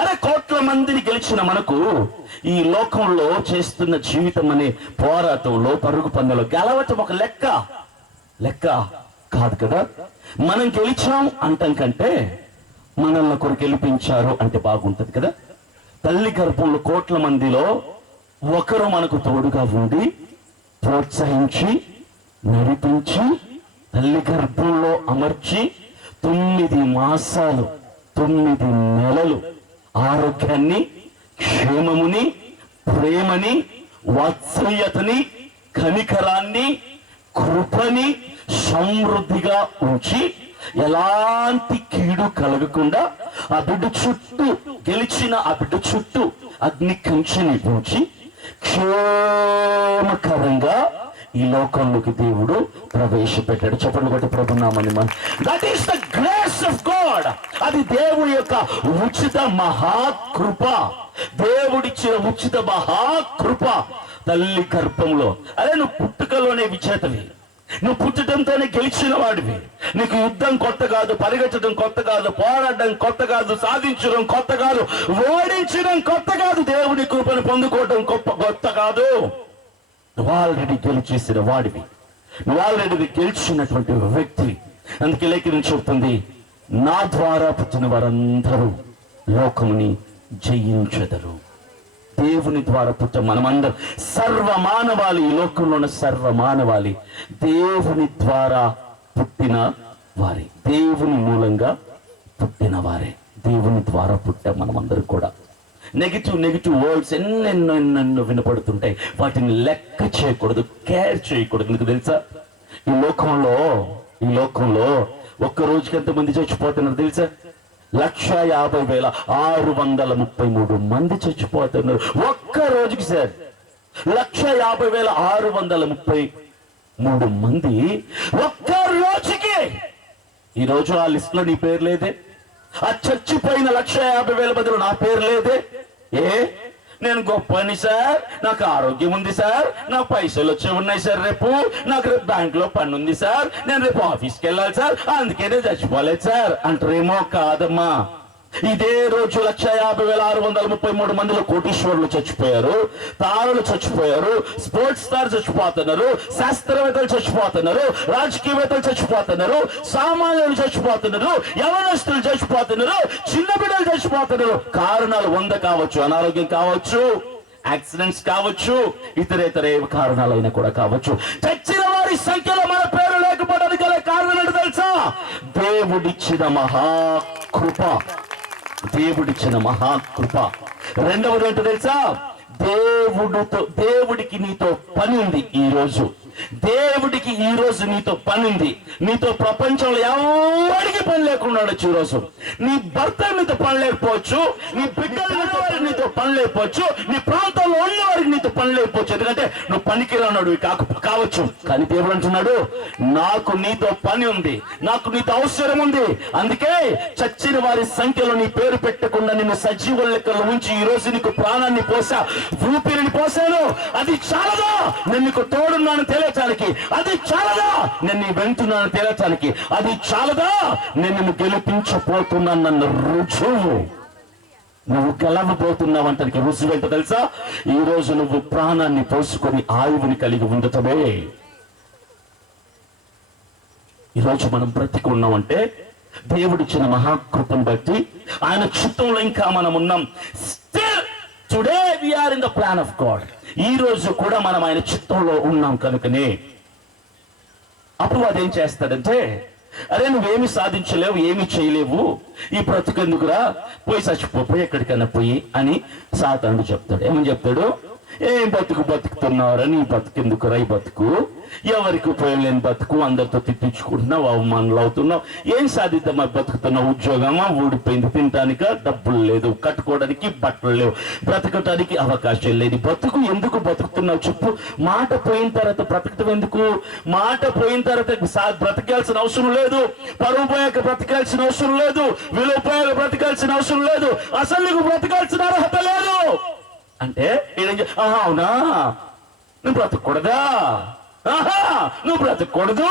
అరే కోట్ల మందిని గెలిచిన మనకు ఈ లోకంలో చేస్తున్న జీవితం అనే పోరాటంలో, పరుగు పందెంలో గెలవటం ఒక లెక్క కాదు కదా. మనం గెలిచాం అంటాం కంటే మనల్ని ఒకరు గెలిపించారు అంటే బాగుంటది కదా. తల్లి గర్భంలో కోట్ల మందిలో ఒకరు మనకు తోడుగా ఉండి ప్రోత్సహించి నడిపించి తల్లి గర్భంలో అమర్చి 9 మాసాలు 9 నెలలు ఆరోగ్యాన్ని, క్షేమముని, ప్రేమని, వాత్సల్యతని, కనికరాన్ని, కృపని సమృద్ధిగా ఉంచి ఎలాంటి కీడు కలగకుండా ఆ బిడ్డ చుట్టూ, గెలిచిన ఆ బిడ్డ చుట్టూ అగ్ని కంచెని ఉంచి క్షేమకరంగా ఈ లోకంలోకి దేవుడు ప్రవేశపెట్టాడు. చెప్పండి బట్టి ప్రభునామని. That is the grace of God. అది దేవుడి యొక్క ఉచిత మహాకృప, దేవుడిచ్చిన ఉచిత మహాకృప. తల్లి గర్భంలో అరే నువ్వు పుట్టుకలోనే విజేతవి, నువ్వు పుట్టడంతోనే గెలిచిన వాడివి. నీకు యుద్ధం కొత్త కాదు, పరిగెత్తడం కొత్త కాదు, పోరాడడం కొత్త కాదు, సాధించడం కొత్త కాదు, ఓడించడం కొత్త కాదు, దేవుని కృపను పొందుకోవడం కొత్త కాదు. నువ్వు ఆల్రెడీ గెలిచేసిన వాడివి, నువ్వు ఆల్రెడీ గెలిచినటువంటి వ్యక్తి. అందుకే లేఖనం చెప్తుంది, నా ద్వారా పుట్టిన వారందరూ లోకముని జయించెదరు. దేవుని ద్వారా పుట్ట మనమందరం సర్వమానవాళి, ఈ లోకంలో ఉన్న సర్వమానవాళి దేవుని ద్వారా పుట్టిన వారే, దేవుని మూలంగా పుట్టిన వారే, దేవుని ద్వారా పుట్టాం మనమందరం కూడా. నెగిటివ్ వర్డ్స్ ఎన్నెన్నో వినపడుతుంటాయి, వాటిని లెక్క చేయకూడదు, కేర్ చేయకూడదు. ఎందుకు తెలుసా? ఈ లోకంలో ఒక్క రోజుకి ఎంతమంది చచ్చిపోతున్నారు తెలుసా? 1,50,633 మంది చచ్చిపోతున్నారు ఒక్క రోజుకి. సార్ 1,50,633 మంది ఒక్క రోజుకి. ఈ రోజు ఆ లిస్ట్ లో నీ పేరు లేదే, ఆ చచ్చిపోయిన 1,50,000 మందిలో నా పేరు లేదే. నేను గొప్పని సార్, నాకు ఆరోగ్యం ఉంది సార్, నాకు పైసలు వచ్చి ఉన్నాయి సార్, నాకు రేపు బ్యాంక్ లో పని ఉంది సార్, నేను రేపు ఆఫీస్కి వెళ్ళాలి సార్, అందుకే నేను చచ్చిపోలేదు సార్ అంటారేమో. కాదమ్మా, ఇదే రోజు 1,50,633 మందిలో కోటీశ్వరులు చచ్చిపోయారు, తారలు చచ్చిపోయారు, స్పోర్ట్స్ స్టార్ చచ్చిపోతున్నారు, శాస్త్రవేత్తలు చచ్చిపోతున్నారు, రాజకీయవేత్తలు చచ్చిపోతున్నారు, సామాన్యులు చచ్చిపోతున్నారు, యవనస్తులు చచ్చిపోతున్నారు, చిన్న బిడ్డలు చచ్చిపోతున్నారు. కారణాలు 100 కావచ్చు, అనారోగ్యం కావచ్చు, యాక్సిడెంట్స్ కావచ్చు, ఇతరేతర ఏ కారణాలైనా కూడా కావచ్చు. చచ్చిన వారి సంఖ్యలో మన పేరు లేకపోవడానికి గల కారణం ఏంటో తెలుసా? దేవుడిచ్చిన మహాకృప, దేవుడిచ్చిన మహాకృప. రెండవది ఏంటో తెలుసా? దేవుడికి నీతో పని ఉంది. ఈ రోజు దేవుడికి ఈ రోజు నీతో పని ఉంది. నీతో ప్రపంచంలో ఎవరికి పని లేకుండా ఉండొచ్చు. ఈ రోజు నీ భర్త నీతో పని లేకపోవచ్చు, నీ బిడ్డలు నీతో పని లేకపోవచ్చు, నీ ప్రాంతంలో ఉన్న వారికి నీతో పని లేకపోవచ్చు. ఎందుకంటే నువ్వు పనికిరానాడు కావచ్చు. కానీ దేవుడు అంటున్నాడు, నాకు నీతో పని ఉంది, నాకు నీతో అవసరం ఉంది. అందుకే చచ్చిన వారి సంఖ్యలో నీ పేరు పెట్టకుండా నిన్ను సజీవ లెక్కలో ఉంచి ఈ రోజు నీకు ప్రాణాన్ని పోసా, ఊపిరిని పోసాను. అది చాలదా నేను నీకు తోడున్నాను తెలియటానికి? అది చాలదా నేను నీ వెంటున్నాను తెలియటానికి? అది చాలదా నేను నిన్ను గెలిపించబోతున్నాను నన్ను రుజువు? నువ్వు గెలవబోతున్నావంటానికి రుజువు ఏంటో తెలుసా? ఈ రోజు నువ్వు ప్రాణాన్ని పోసుకొని ఆయువుని కలిగి ఉండటమే. ఈరోజు మనం బ్రతికి ఉన్నామంటే దేవుడిచ్చిన మహాకృపను బట్టి, ఆయన చిత్తంలో ఇంకా మనం ఉన్నాం. Still today we are in the plan of God. ఈ రోజు కూడా మనం ఆయన చిత్తంలో ఉన్నాం కనుకనే అప్పుడు అదేం చేస్తాడంటే, అరే నువ్వేమి సాధించలేవు, ఏమి చేయలేవు, ఈ బ్రతుకెందుకురా, పోయి చచ్చిపోయి ఎక్కడికైనా పోయి అని సాతానుడు చెప్తాడు. ఏమని చెప్తాడు? ఏం బతుకుతున్నావురా, నీ బతుకెందుకురా, ఈ బతుకు ఎవరికి ఉపయోగం లేని బతుకు, అందరితో తిట్టించుకుంటున్నావు, అవమానాలు అవుతున్నావు, ఏం సాధిద్దామా, బతుకుతున్నావు, ఉద్యోగమా ఊడిపోయింది, తినటానిక డబ్బులు లేదు, కట్టుకోవడానికి బట్టలు లేవు, బ్రతకటానికి అవకాశం లేదు, బతుకు ఎందుకు బతుకుతున్నావు చెప్పు? మాట పోయిన తర్వాత బ్రతకటం ఎందుకు? మాట పోయిన తర్వాత బ్రతకాల్సిన అవసరం లేదు, పరువు పోయాక బ్రతకాల్సిన అవసరం లేదు, విలువ పోయాక బ్రతకాల్సిన అవసరం లేదు, అసలు నీకు బ్రతకాల్సిన అర్హత లేదు అంటే అవునా, నువ్వు బ్రతకూడదా, నువ్వు బ్రతకూడదు,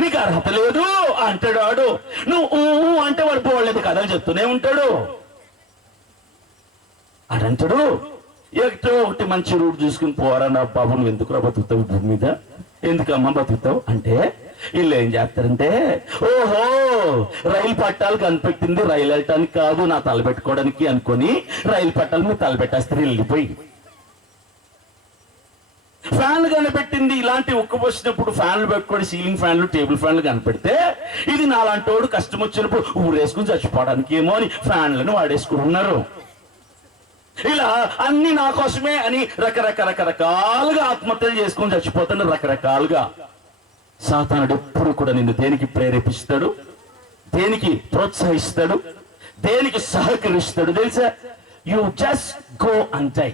నీకు అర్హత లేదు అంటాడు వాడు. నువ్వు అంటే వాడు పోలేదు కథలు చెప్తూనే ఉంటాడు. అడంటాడు, ఎక్కడో ఒకటి మంచి రూట్ చూసుకుని పోరా నా బాబు, నువ్వు ఎందుకురా బతుకుతావు భూమి మీద, ఎందుకమ్మా బతుకుతావు అంటే వీళ్ళు ఏం చేస్తారంటే, ఓహో రైలు పట్టాలు కనిపెట్టింది రైలు వెళ్ళటానికి కాదు, నా తల పెట్టుకోవడానికి అనుకుని రైలు పట్టాలు మీరు తల పెట్టేస్తారు వెళ్ళిపోయి. ఫ్యాన్లు కనిపెట్టింది, ఇలాంటి ఉక్కబోసినప్పుడు ఫ్యాన్లు పెట్టుకోండి, సీలింగ్ ఫ్యాన్లు టేబుల్ ఫ్యాన్లు కనిపెడితే ఇది నాలాంటి వాడు కష్టం వచ్చినప్పుడు ఊరేసుకుని చచ్చిపోవడానికి ఏమో అని ఫ్యాన్లను వాడేసుకుంటున్నారు. ఇలా అన్ని నా కోసమే అని రకరకాలుగా ఆత్మహత్యలు చేసుకుని చచ్చిపోతాను. రకరకాలుగా సాతానుడు ఎప్పుడు కూడా నిన్ను దేనికి ప్రేరేపిస్తాడు, దేనికి ప్రోత్సహిస్తాడు, దేనికి సహకరిస్తాడు తెలుసా? You just go and die,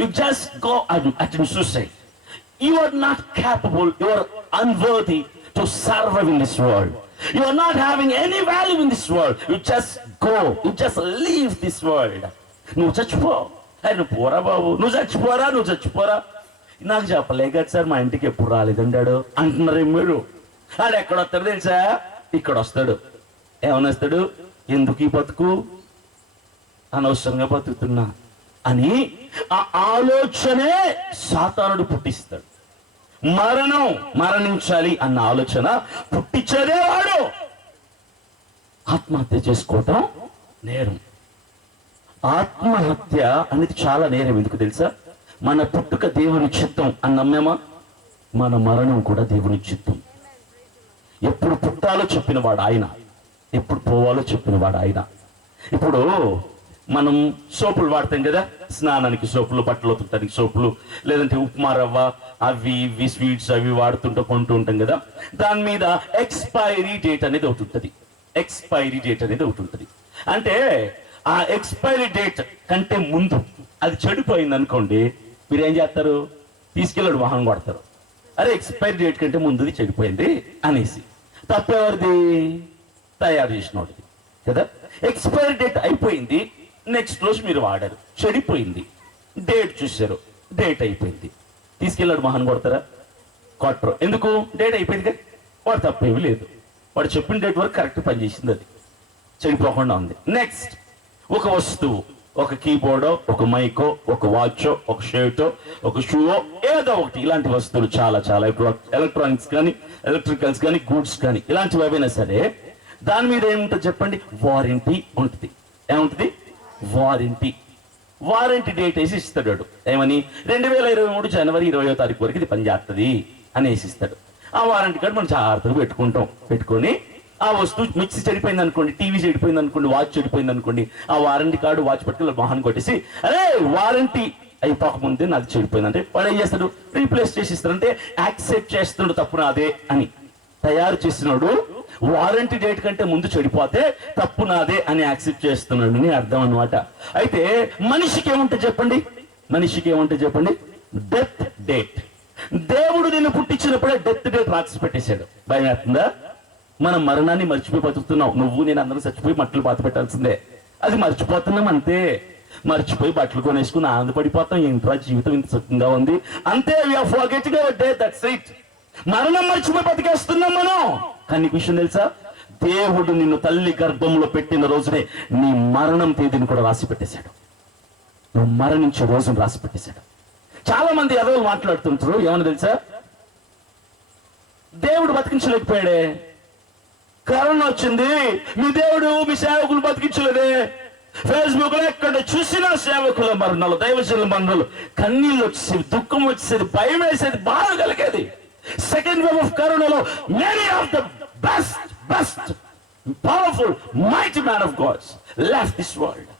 you just go and attend suicide. You are not capable, you are unworthy to survive in this world. You are not having any value in this world. You just go, you just leave this world. నువ్వు చచ్చిపో, నువ్వు పోరా బాబు, నువ్వు చచ్చిపోరా, నాకు చెప్పలే కదా sir, మా ఇంటికి ఎప్పుడు రాలేదండాడు అంటున్నారు. మీరు ఆడు ఎక్కడ వస్తాడు తెలుసా? ఇక్కడ వస్తాడు. ఏమని వస్తాడు? ఎందుకు ఈ బతుకు, అనవసరంగా బతుకుతున్నా అని ఆ ఆలోచనే సాతానుడు పుట్టిస్తాడు. మరణించాలి అన్న ఆలోచన పుట్టించేదే వాడు. ఆత్మహత్య చేసుకోవటం నేరం. ఆత్మహత్య అనేది చాలా నేరం. ఎందుకు తెలుసా? మన పుట్టుక దేవుని చిత్తం అని నమ్మేమా? మన మరణం కూడా దేవుని చిత్తం. ఎప్పుడు పుట్టాలో చెప్పినవాడు ఆయన, ఎప్పుడు పోవాలో చెప్పినవాడు ఆయన. ఇప్పుడు మనం సోపులు వాడతాం కదా, స్నానానికి సోపులు, బట్టలు ఉతకడానికి సోపులు, లేదంటే ఉప్మా రవ్వ అవి ఇవి స్వీట్స్ అవి కొంటూ ఉంటాం కదా. దాని మీద ఎక్స్పైరీ డేట్ అనేది ఒకటి ఉంటుంది. ఎక్స్పైరీ డేట్ అనేది ఒకటి ఉంటుంది. అంటే ఆ ఎక్స్పైరీ డేట్ కంటే ముందు అది చెడిపోయింది అనుకోండి, మీరు ఏం చేస్తారు? తీసుకెళ్ళాడు వాహనం కొడతారు. అరే ఎక్స్పైరీ డేట్ కంటే ముందుది చెడిపోయింది అనేసి. తప్పెవరిది? తయారు చేసిన వాడిది కదా. ఎక్స్పైరీ డేట్ అయిపోయింది, నెక్స్ట్ రోజు మీరు వాడారు, చెడిపోయింది, డేట్ చూసారు, డేట్ అయిపోయింది, తీసుకెళ్ళాడు వాహనం కొడతారా? కొట్టరు. ఎందుకు? డేట్ అయిపోయింది కదా. వాడు తప్పేమి లేదు, వాడు చెప్పిన డేట్ వరకు కరెక్ట్ పనిచేసింది, అది చెడిపోకుండా ఉంది. నెక్స్ట్ ఒక వస్తువు, ఒక కీబోర్డో, ఒక మైకో, ఒక వాచో, ఒక షర్టో, ఒక షూవో, ఏదో ఒకటి, ఇలాంటి వస్తువులు చాలా చాలా ఇప్పుడు ఎలక్ట్రానిక్స్ కానీ, ఎలక్ట్రికల్స్ కానీ, గూడ్స్ కానీ, ఇలాంటివి ఏవైనా సరే దాని మీద ఏముంటుంది చెప్పండి? వారంటీ ఉంటుంది. ఏముంటుంది? వారంటీ డేట్ వేసి ఇస్తాడు. ఏమని? 2023 జనవరి 20వ తారీఖు వరకు ఇది పనిచేస్తుంది అనేసి ఇస్తాడు. ఆ వారంటీ కార్డు మనం జాగ్రత్తగా పెట్టుకొని ఆ వస్తువు మిక్సీ చెడిపోయింది అనుకోండి, టీవీ చెడిపోయింది అనుకోండి, వాచ్ చెడిపోయింది అనుకోండి, ఆ వారంటీ కార్డు వాచ్ పట్టుకుని వాహనం కొట్టేసి, అరే వారంటీ అయిపోకముందే నాది చెడిపోయింది అంటే వాడు ఏం చేస్తాడు, రీప్లేస్ చేసి ఇస్తాడు. అంటే యాక్సెప్ట్ చేస్తున్నాడు తప్పు నాదే అని. తయారు చేసినాడు వారంటీ డేట్ కంటే ముందు చెడిపోతే తప్పు నాదే అని యాక్సెప్ట్ చేస్తున్నాడు అని అర్థం అన్నమాట. అయితే మనిషికి ఏముంటే చెప్పండి, మనిషికి ఏముంటే చెప్పండి, డెత్ డేట్. దేవుడు నిన్ను పుట్టించినప్పుడే డెత్ డేట్ రాసి పెట్టేశాడు. భయం వేస్తుందా? మనం మరణాన్ని మర్చిపోయి బతుకుతున్నాం. నువ్వు నేను అందరం చచ్చిపోయి మట్టలు పాత పెట్టాల్సిందే, అది మర్చిపోతున్నాం అంతే. మర్చిపోయి బట్టలు కొనేసుకుని ఆనందపడిపోతాం, ఏంట్రా జీవితం ఇంత సుఖంగా ఉంది అంతే. మరణం మర్చిపోయి బతికేస్తున్నాం మనం. కానీ నీకు విషయం తెలుసా, దేవుడు నిన్ను తల్లి గర్భంలో పెట్టిన రోజునే నీ మరణం తేదీని కూడా రాసి పెట్టేశాడు. నువ్వు మరణించే రోజును రాసి పెట్టేశాడు. చాలా మంది ఎదవలు మాట్లాడుతుంటారు, ఏమని తెలుసా, దేవుడు బతికించలేకపోయాడే, కరోనా వచ్చింది, మీ దేవుడు మీ సేవకులు బతికించలేదే. ఫేస్బుక్ లో ఎక్కడ చూసినా సేవకుల మరణాలు, దైవజనుల మరణాలు, కన్నీళ్ళు వచ్చేది, దుఃఖం వచ్చేది, భయం వేసేది, బాధ కలిగేది. సెకండ్ వేవ్ ఆఫ్ కరోనాలో many of the best powerful mighty man of gods left this world.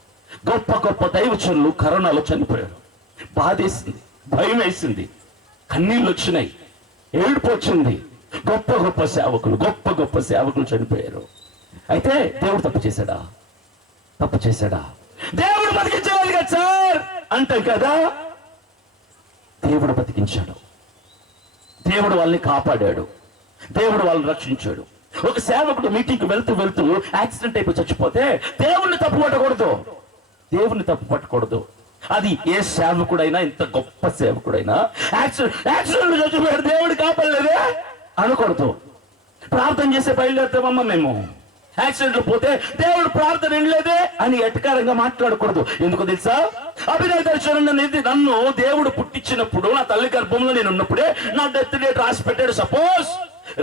గొప్ప గొప్ప దైవజనులు కరోనాలో చనిపోయారు. బాధేసింది, భయం వేసింది, కన్నీళ్ళు వచ్చినాయి, ఏడుపు వచ్చింది. గొప్ప గొప్ప సేవకులు చనిపోయారు. అయితే దేవుడు తప్పు చేశాడా? తప్పు చేశాడా? దేవుడు బతికించేవాడు కదా సార్ అంటే కదా, దేవుడు బతికించాడు. దేవుడు వాళ్ళని కాపాడాడు, దేవుడు వాళ్ళని రక్షించాడు. ఒక సేవకుడు మీటింగ్కి వెళ్తూ యాక్సిడెంట్ అయిపోయి చచ్చిపోతే దేవుణ్ణి తప్పు పట్టకూడదు. అది ఏ సేవకుడైనా, ఇంత గొప్ప సేవకుడైనా యాక్సిడెంట్ చచ్చిపోయాడు, దేవుడు కాపాడలేదే అనకూడదు. ప్రార్థన చేసే బయలుదేరుతామమ్మ మేము, యాక్సిడెంట్ పోతే దేవుడు ప్రార్థన వినలేదే అని ఎటకారంగా మాట్లాడకూడదు. ఎందుకు తెలుసా, అభినయ దర్శనం అనేది నన్ను దేవుడు పుట్టించినప్పుడు, నా తల్లి గర్భంలో నేను ఉన్నప్పుడే నా డెత్ డేట్ రాసి పెట్టాడు. సపోజ్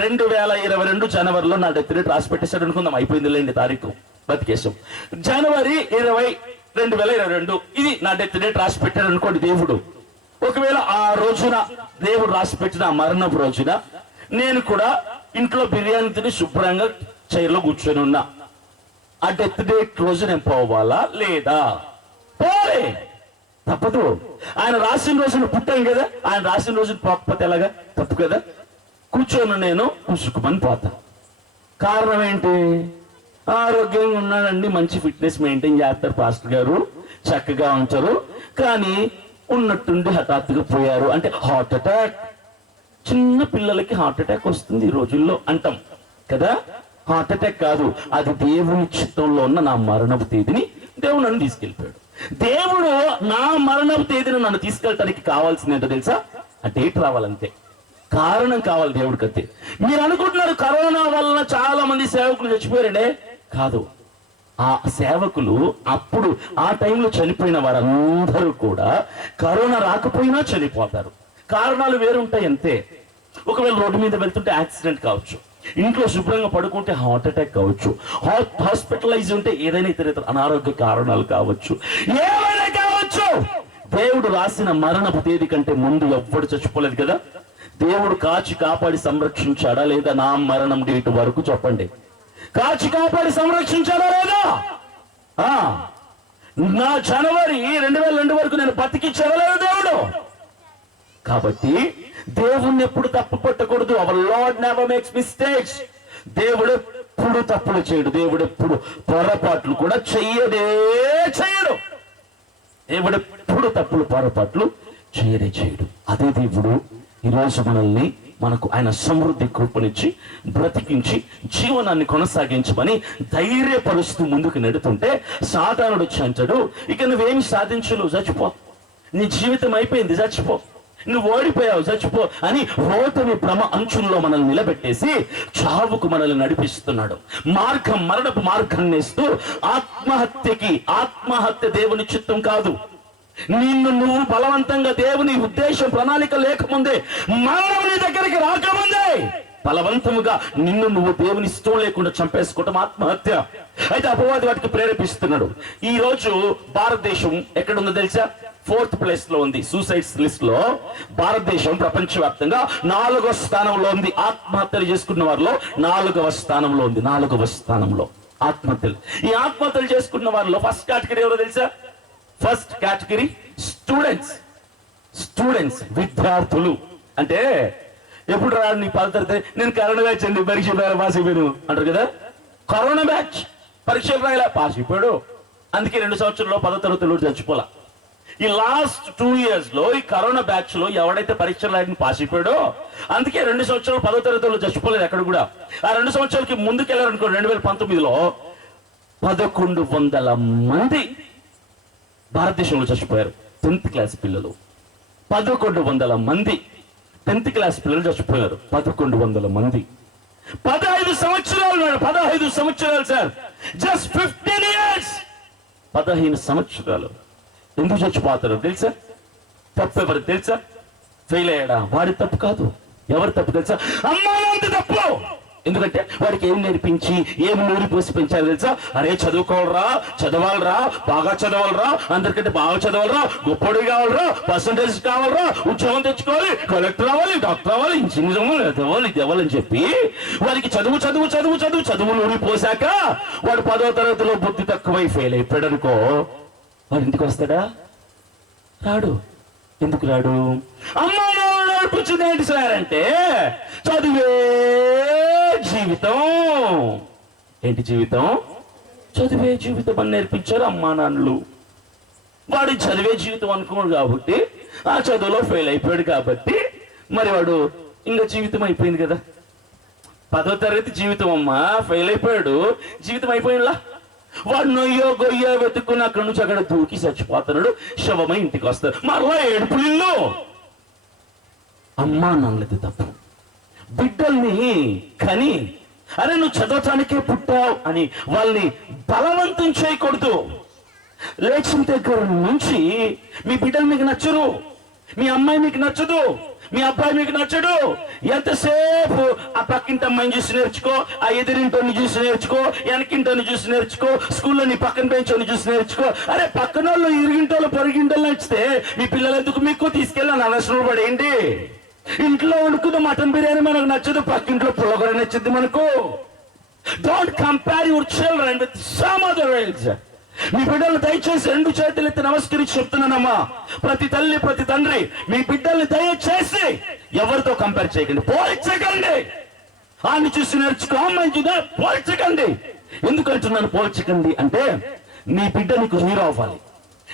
2022 జనవరిలో నా డెత్ డేట్ రాసి పెట్టేశాడు అనుకుందాం, అయిపోయింది లేండి తారీఖు, బతికేశాం. జనవరి 20, 2022 ఇది నా డెత్ డేట్ రాసి పెట్టాడు అనుకోండి దేవుడు. ఒకవేళ ఆ రోజున దేవుడు రాసి పెట్టిన ఆ మరణపు రోజున నేను కూడా ఇంట్లో బిర్యానీ తిని శుభ్రంగా చైర్లో కూర్చొని ఉన్నా, ఆ డెత్ డేట్ రోజు నేను పోవాలా లేదా? పోలే, తప్పదు. ఆయన రాసిన రోజున పుట్టాను కదా, ఆయన రాసిన రోజున పోకపోతే ఎలాగా? తప్పు కదా. కూర్చొని నేను పుసుకుమని పోతా. కారణం ఏంటి? ఆరోగ్యంగా ఉన్నాడండి, మంచి ఫిట్నెస్ మెయింటైన్ చేస్తారు పాస్టర్ గారు, చక్కగా ఉంటారు, కానీ ఉన్నట్టుండి హఠాత్తుగా పోయారు అంటే హార్ట్ అటాక్. చిన్న పిల్లలకి హార్ట్ అటాక్ వస్తుంది ఈ రోజుల్లో అంటాం కదా. హార్ట్ అటాక్ కాదు, అది దేవుని చిత్తంలో ఉన్న నా మరణపు తేదీని దేవుడు నన్ను తీసుకెళ్ళిపోయాడు. దేవుడు నా మరణపు తేదీని నన్ను తీసుకెళ్ళటానికి కావాల్సింది ఏంటో తెలుసా? ఆ డేట్ రావాలంతే, కారణం కావాలి దేవుడికి అంతే. మీరు అనుకుంటున్నారు కరోనా వలన చాలా మంది సేవకులు చచ్చిపోయారండే, కాదు. ఆ సేవకులు అప్పుడు ఆ టైంలో చనిపోయిన వారందరూ కూడా కరోనా రాకపోయినా చనిపోతారు. కారణాలు వేరుంటాయి అంతే. ఒకవేళ రోడ్డు మీద వెళ్తుంటే యాక్సిడెంట్ కావచ్చు, ఇంట్లో శుభ్రంగా పడుకుంటే హార్ట్ అటాక్ కావచ్చు, హాస్పిటలైజ్ ఉంటే ఏదైనా ఇతర అనారోగ్య కారణాలు కావచ్చు, ఏమైనా కావచ్చు. దేవుడు రాసిన మరణపు తేదీ కంటే ముందు ఎవ్వడు చచ్చిపోలేదు కదా. దేవుడు కాచి కాపాడి సంరక్షించాడా లేదా? నా మరణం డేట్ వరకు చెప్పండి, కాచి కాపాడి సంరక్షించాడా లేదా? నా జనవరి 2002 వరకు నేను బతికించాడా లేదా దేవుడు? కాబట్టి దేవుణ్ణి ఎప్పుడు తప్పు పట్టకూడదు. Our Lord never makes mistakes. దేవుడు ఎప్పుడు తప్పులు చేయడు, దేవుడు ఎప్పుడు పొరపాట్లు కూడా చేయడు. దేవుడు ఎప్పుడు తప్పులు పొరపాట్లు చేయడు. అదే దేవుడు ఈరోజు మనకు ఆయన సమృద్ధి కృపనిచ్చి బ్రతికించి జీవనాన్ని కొనసాగించమని ధైర్యపరుస్తూ ముందుకు నెడుతుంటే సాతానుడు వచ్చి అంటాడు, ఇక నువ్వేమి సాధించలేవు, చచ్చిపో, నీ జీవితం అయిపోయింది, చచ్చిపో, నువ్వు ఓడిపోయావు, చచ్చిపో అని ఓటమి భ్రమ అంచుల్లో మనల్ని నిలబెట్టేసి చావుకు మనల్ని నడిపిస్తున్నాడు. మరణపు మార్గాన్ని ఇస్తూ ఆత్మహత్య దేవుని చిత్తం కాదు. నిన్ను నువ్వు బలవంతంగా దేవుని ఉద్దేశం ప్రణాళిక లేకముందే, మరణం నీ దగ్గరికి రాకముందే బలవంతముగా నిన్ను నువ్వు దేవుని ఇష్టం లేకుండా చంపేసుకోవటం ఆత్మహత్య. అయితే అపవాది వాటికి ప్రేరేపిస్తున్నాడు. ఈ రోజు భారతదేశం ఎక్కడుందో తెలుసా? 4th ప్లేస్ లో ఉంది. సూసైడ్స్ లిస్ట్ లో భారతదేశం ప్రపంచవ్యాప్తంగా 4వ స్థానంలో ఉంది. ఆత్మహత్యలు చేసుకున్న వారిలో 4వ స్థానంలో ఉంది. 4వ స్థానంలో ఆత్మహత్యలు. ఈ ఆత్మహత్యలు చేసుకున్న వారిలో ఫస్ట్ కేటగిరీ ఎవరో తెలుసా? First category students. స్టూడెంట్స్, విద్యార్థులు. అంటే ఎప్పుడు రాడు నీ 10వ తరగతి, నేను కరోనా బ్యాచ్ అండి, పరీక్షలు రాయాలి పాస్ అయిపోయాను అంటారు కదా. కరోనా బ్యాచ్ పరీక్షలు రాయాల పాస్ అయిపోయాడు. అందుకే 2 సంవత్సరాల్లో 10వ తరగతిలో చచ్చిపోలా. ఈ లాస్ట్ 2 years లో ఈ కరోనా బ్యాచ్ లో ఎవడైతే పరీక్షలు రాయని పాస్ అయిపోయాడో అందుకే 2 సంవత్సరాలు 10వ తరగతిలో చచ్చిపోలేదు ఎక్కడ కూడా. ఆ 2 సంవత్సరాలకి ముందుకు వెళ్ళారనుకో, 2019లో 1100 మంది భారతదేశంలో చచ్చిపోయారు. 10th క్లాస్ పిల్లలు 1100 మంది 10th క్లాస్ పిల్లలు చచ్చిపోయారు. 1100 మంది. 15 సంవత్సరాలు 15 సంవత్సరాలు సార్, జస్ట్ 15 years. 15 సంవత్సరాలు. ఎందుకు చచ్చిపోతారు తెలుసా? తప్పు ఎవరు తెలుసా? ఫెయిల్ అయ్యాడా? వాడి తప్పు కాదు. ఎవరి తప్పు తెలుసా? అమ్మా నాన్న తప్పు. ఎందుకంటే వాడికి ఏం నేర్పించి ఏం నూరి పోసి పెంచాలి తెలుసా? అరే చదువుకోవాలరా, చదవాలరా, బాగా చదవాలరా, అందరికంటే బాగా చదవాలరా, గొప్పడి కావాలరా, పర్సంటేజ్ కావాలరా, ఉద్యోగం తెచ్చుకోవాలి, కలెక్టర్ అవ్వాలి, డాక్టర్ అవ్వాలి, ఇంజనీర్ అవ్వాలి, అది అవ్వాలి, ఇది అవ్వాలని చెప్పి వాడికి చదువు చదువు చదువు చదువు చదువు నూరి పోసాక వాడు 10వ తరగతిలో బుద్ధి తక్కువై ఫెయిల్ అయిపోయాడు అనుకో, వాడు ఇంటికి వస్తాడా? రాడు. ఎందుకు రాడు? అమ్మా నాన్న నేర్పించింది ఏంటి సార్ అంటే చదివే జీవితం. ఏంటి జీవితం? చదివే జీవితం అని నేర్పించారు అమ్మా నాన్నలు. వాడు చదివే జీవితం అనుకోడు కాబట్టి, ఆ చదువులో ఫెయిల్ అయిపోయాడు కాబట్టి మరి వాడు ఇంకా జీవితం అయిపోయింది కదా. 10వ తరగతి జీవితం అమ్మా, ఫెయిల్ అయిపోయాడు, జీవితం అయిపోయిందా? వాడు నొయ్యో గొయ్యో వెతుక్కుని అక్కడి నుంచి అక్కడ దూకి చచ్చిపోతున్నాడు, శవమై ఇంటికి వస్తాడు. మరలా ఏడుపులిల్లు. అమ్మా నాన్నది తప్పు. బిడ్డల్ని కని అరే నువ్వు చదవటానికే పుట్టావు అని వాళ్ళని బలవంతం చేయకూడదు. లేచిన దగ్గర నుంచి మీ బిడ్డలు మీకు నచ్చరు, మీ అమ్మాయి మీకు నచ్చదు, మీ అబ్బాయి మీకు నచ్చడు. ఎంతసేపు ఆ పక్కింటి అమ్మాయిని చూసి నేర్చుకో, ఆ ఎదురింటోని చూసి నేర్చుకో, వెనకింటోని చూసి నేర్చుకో, స్కూల్లో నీ పక్కన బెంచోని చూసి నేర్చుకో. అరే పక్కన వాళ్ళు ఇరిగింటోళ్ళు పొరిగింటోళ్ళు నచ్చితే మీ పిల్లలు ఎందుకు మీకు తీసుకెళ్ళి అనవసరం పడేయండి. ఇంట్లో వండుకున్న మటన్ బిర్యానీ మనకు నచ్చదు, పక్కింట్లో పుల్లగూర నచ్చింది మనకు. Don't compare your children with some other else. మీ బిడ్డలు దయచేసి 2 చేతులు ఎత్తి నమస్కరించి చెప్తున్నానమ్మా, ప్రతి తల్లి ప్రతి తండ్రి మీ బిడ్డల్ని దయచేసి ఎవరితో కంపేర్ చేయకండి, పోల్చకండి. ఆమె చూసి నేర్చుకో, అమ్మాయి చూసి పోల్చకండి. ఎందుకంటున్నాను పోల్చకండి అంటే, నీ బిడ్డ నీకు హీరో అవ్వాలి,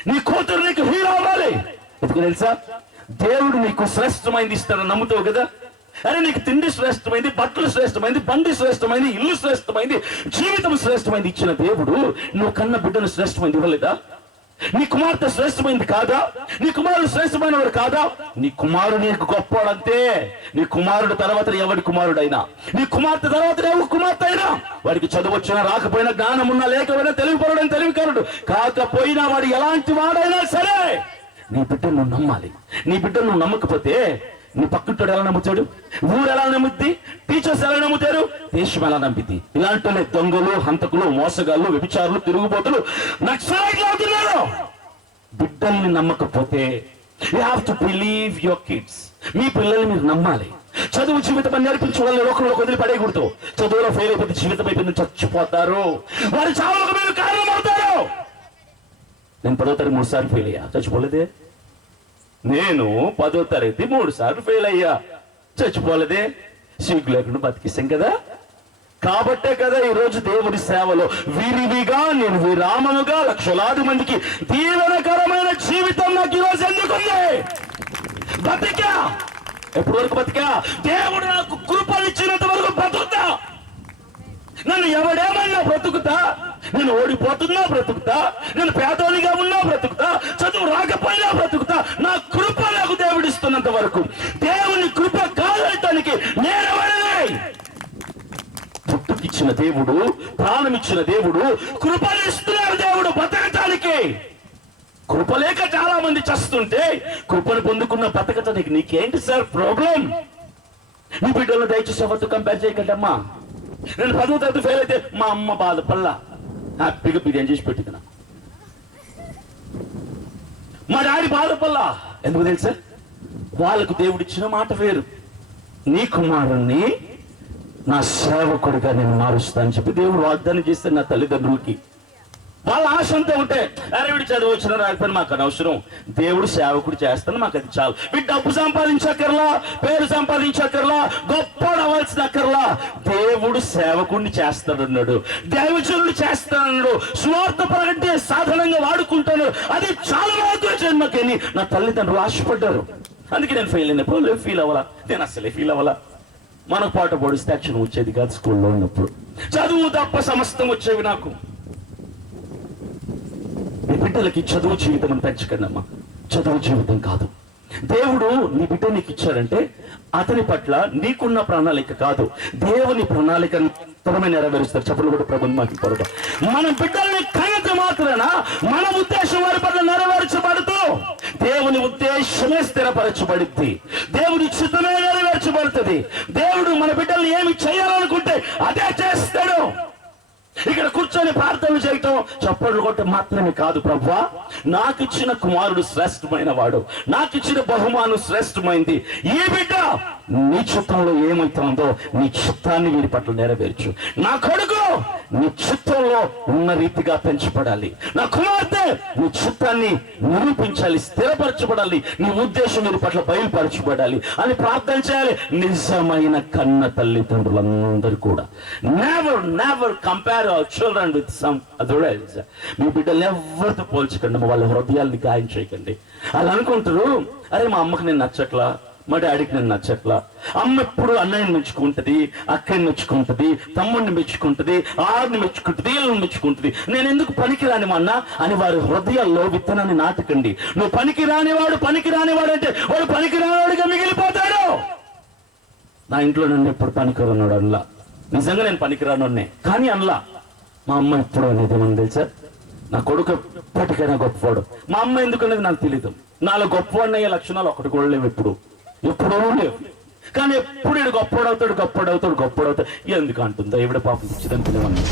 నీ కూతురు నీకు హీరో అవ్వాలి. ఎందుకు తెలుసా? దేవుడు నీకు శ్రేష్టమైంది ఇస్తాడని నమ్ముతావు కదా. అరే నీకు తిండి శ్రేష్టమైంది, బట్టలు శ్రేష్టమైంది, బండి శ్రేష్టమైంది, ఇల్లు శ్రేష్టమైంది, జీవితం శ్రేష్టమైంది ఇచ్చిన దేవుడు నువ్వు కన్న బిడ్డను శ్రేష్టమైంది ఇవ్వలేదా? నీ కుమార్తె శ్రేష్టమైంది కాదా? నీ కుమారుడు శ్రేష్టమైన వాడు కాదా? నీ కుమారుడు నీకు గొప్పవాడంతే. నీ కుమారుడు తర్వాత ఎవడి కుమారుడైనా, నీ కుమార్తె తర్వాత ఎవరి కుమార్తె అయినా, వాడికి చదువు వచ్చినా రాకపోయినా, జ్ఞానం ఉన్నా లేకపోయినా, తెలివిపరుడని తెలివికారుడు కాకపోయినా, వాడు ఎలాంటి వాడైనా సరే నీ బిడ్డను నువ్వు నమ్మాలి. నీ బిడ్డను నువ్వు నమ్మకపోతే నీ పక్కింటోడు ఎలా నమ్ముతాడు? ఊరు ఎలా నమ్ముద్ది? టీచర్స్ ఎలా నమ్ముతారు? దేశం ఎలా నమ్మిద్ది? ఇలాంటి దొంగలు, హంతకులు, మోసగాళ్ళు, వ్యభిచారులు, తిరుగుబోతులు నక్సలైట్లు అవుతున్నారు. బిడ్డల్ని నమ్మకపోతే you have to believe your kids. మీ పిల్లల్ని మీరు నమ్మాలి. చదువు జీవితం అని నేర్పించి వాళ్ళు ఒకరిలో వదిలి పడేయకూడదు. చదువులో ఫెయిల్ అయిపోతే జీవితం అయిపోయింది, చచ్చిపోతారు. వారి చావుకు మీరు కారణం అవుతారు. నేను 10వ తరగతి 3 సార్లు ఫెయిల్ అయ్యా, చచ్చిపోలేదే. నేను 10వ తరగతి 3 సార్లు ఫెయిల్ అయ్యా, చచ్చిపోలేదే. సిగ్గు లేకుండా బతికిస్తాం కదా. కాబట్టే కదా ఈరోజు దేవుడి సేవలో విరివిగా నేను విరామముగా లక్షలాది మందికి దీవెనకరమైన జీవితం నాకు ఈరోజు ఎందుకుంది. బతికా. ఎప్పటి వరకు బతికా? దేవుడు నాకు కృపనిచ్చినంత వరకు బతుకుతా. నన్ను ఎవడేమన్నా బ్రతుకుతా, నేను ఓడిపోతున్నా బ్రతుకుతా, నేను పేదోనిగా ఉన్నా బ్రతుకుతా, చదువు రాకపోయినా బ్రతుకుతా. నా కృప నాకు దేవుడిస్తున్నంత వరకు. దేవుని కృప కాదనటానికి నేనెవరిని? పుట్టుకిచ్చిన దేవుడు, ప్రాణమిచ్చిన దేవుడు, కృపనిస్తున్నాడు దేవుడు బతకటానికి. కృప లేక చాలా మంది చస్తుంటే కృపను పొందుకున్న బతకటానికి నీకేంటి సార్ ప్రాబ్లం? నీ బిడ్డలను దయచేసి ఎవరితో కంపేర్ చేయకండమ్మా. నేను 10వ తరగతి ఫెయిల్ అయితే మా అమ్మ బాధపల్లా, హ్యాపీగా బిర్యానీ చేసి పెట్టినా. మా డాడీ బాధపల్లా. ఎందుకు తెలుసా? వాళ్ళకు దేవుడిచ్చిన మాట వేరు. నీ కుమారుణ్ణి నా సేవకుడిగా నేను మారుస్తా అని చెప్పి దేవుడు వాగ్దానం చేస్తే నా తల్లిదండ్రులకి. వాళ్ళ ఆశ అంతా ఉంటే అరే వీడు చదువు వచ్చిన రాకపోయినా మాకు అనవసరం, దేవుడు సేవకుడు చేస్తాను మాకు అది చాలు. వీడు డబ్బు సంపాదించక్కర్లా, పేరు సంపాదించక్కర్లా, గొప్ప అవ్వాల్సిన అక్కర్లా, దేవుడు సేవకుడిని చేస్తాడన్నాడు, దైవజనుడు చేస్తానన్నాడు, స్వార్థ ప్రకటే సాధనంగా వాడుకుంటాను, అది చాలా మాకు జన్మకని నా తల్లిదండ్రులు ఆశపడ్డారు. అందుకే నేను ఫెయిల్ అయినప్పుడు ఫీల్ అవ్వాలా, నేను అసలే ఫీల్ అవ్వాలా. మనకు పాట పొడిస్తే యాక్షన్ వచ్చేది కాదు. స్కూల్లో ఉన్నప్పుడు చదువు తప్ప సమస్తం వచ్చేవి నాకు. మీ బిడ్డలకి చదువు జీవితం అని పెంచకండి అమ్మా, చదువు జీవితం కాదు. దేవుడు నీ బిడ్డ నీకు ఇచ్చాడంటే అతని పట్ల నీకున్న ప్రణాళిక కాదు, దేవుని ప్రణాళికను నెరవేరుస్తారు. చెప్పలు కూడా ప్రభుత్వం మాకు పొరప. మన బిడ్డల్ని కనత మాత్రాన మన ఉద్దేశం వారి పట్ల నెరవేర్చబడుతూ దేవుని ఉద్దేశమే స్థిరపరచబడుద్ది, దేవుని చిత్తమే నెరవేర్చబడుతుంది. దేవుడు మన బిడ్డల్ని ఏమి చేయాలనుకుంటే అదే చేస్తాడు. ఇక్కడ కూర్చొని ప్రార్థనలు చేయటం, చప్పట్లు కొట్టడం మాత్రమే కాదు. ప్రభువా, నాకు ఇచ్చిన కుమారుడు శ్రేష్టమైన వాడు, నాకు ఇచ్చిన బహుమానం శ్రేష్టమైంది. ఈ బిడ్డ నీ చిత్తంలో ఏమైతుందో నీ చిత్తాన్ని వీరి పట్ల నెరవేర్చు. నా కొడుకు నీ చిత్తంలో ఉన్న రీతిగా పెంచబడాలి, నా కుమార్తె నీ చిత్తాన్ని నిరూపించాలి, స్థిరపరచబడాలి, నీ ఉద్దేశం వీరి పట్ల బయలుపరచబడాలి అని ప్రార్థన చేయాలి. నిజమైన కన్న తల్లిదండ్రులందరూ కూడా never never compare our children with some others. మీ బిడ్డల్ని ఎవరితో పోల్చకండి, వాళ్ళ హృదయాల్ని గాయం చేయకండి. వాళ్ళు అనుకుంటారు, అరే మా అమ్మకి నేను నచ్చట్లా, మా డాడీకి నేను నచ్చట్లా. అమ్మ ఎప్పుడు అన్నయ్యని మెచ్చుకుంటది, అక్కని మెచ్చుకుంటది, తమ్ముడిని మెచ్చుకుంటది, ఆడిని మెచ్చుకుంటది, వీళ్ళని మెచ్చుకుంటది, నేను ఎందుకు పనికిరాని మా అన్న అని వారి హృదయాల్లో విత్తనాన్ని నాటకండి. నువ్వు పనికిరానివాడు అంటే వాడు పనికిరానివాడిగా మిగిలిపోతాడు. నా ఇంట్లో నన్ను ఎప్పుడు పనికిరాన్నాడు అనలా, నిజంగా నేను పనికిరాను కానీ అనలా. మా అమ్మ ఎప్పుడు అనేది ఏమని తెలుసా, నా కొడుకు ఎప్పటికైనా గొప్పవాడు. మా అమ్మ ఎందుకు అనేది నాకు తెలీదు. నాలో గొప్పవాడినయ్యే లక్షణాలు ఒకటి కూడా లేవు, ఎప్పుడూ లేవు. కానీ ఎప్పుడు గొప్పవాడవుతాడు ఎందుకు అంటుందా? ఎవడ పాపం ఇచ్చిదని తెలియమన్నా.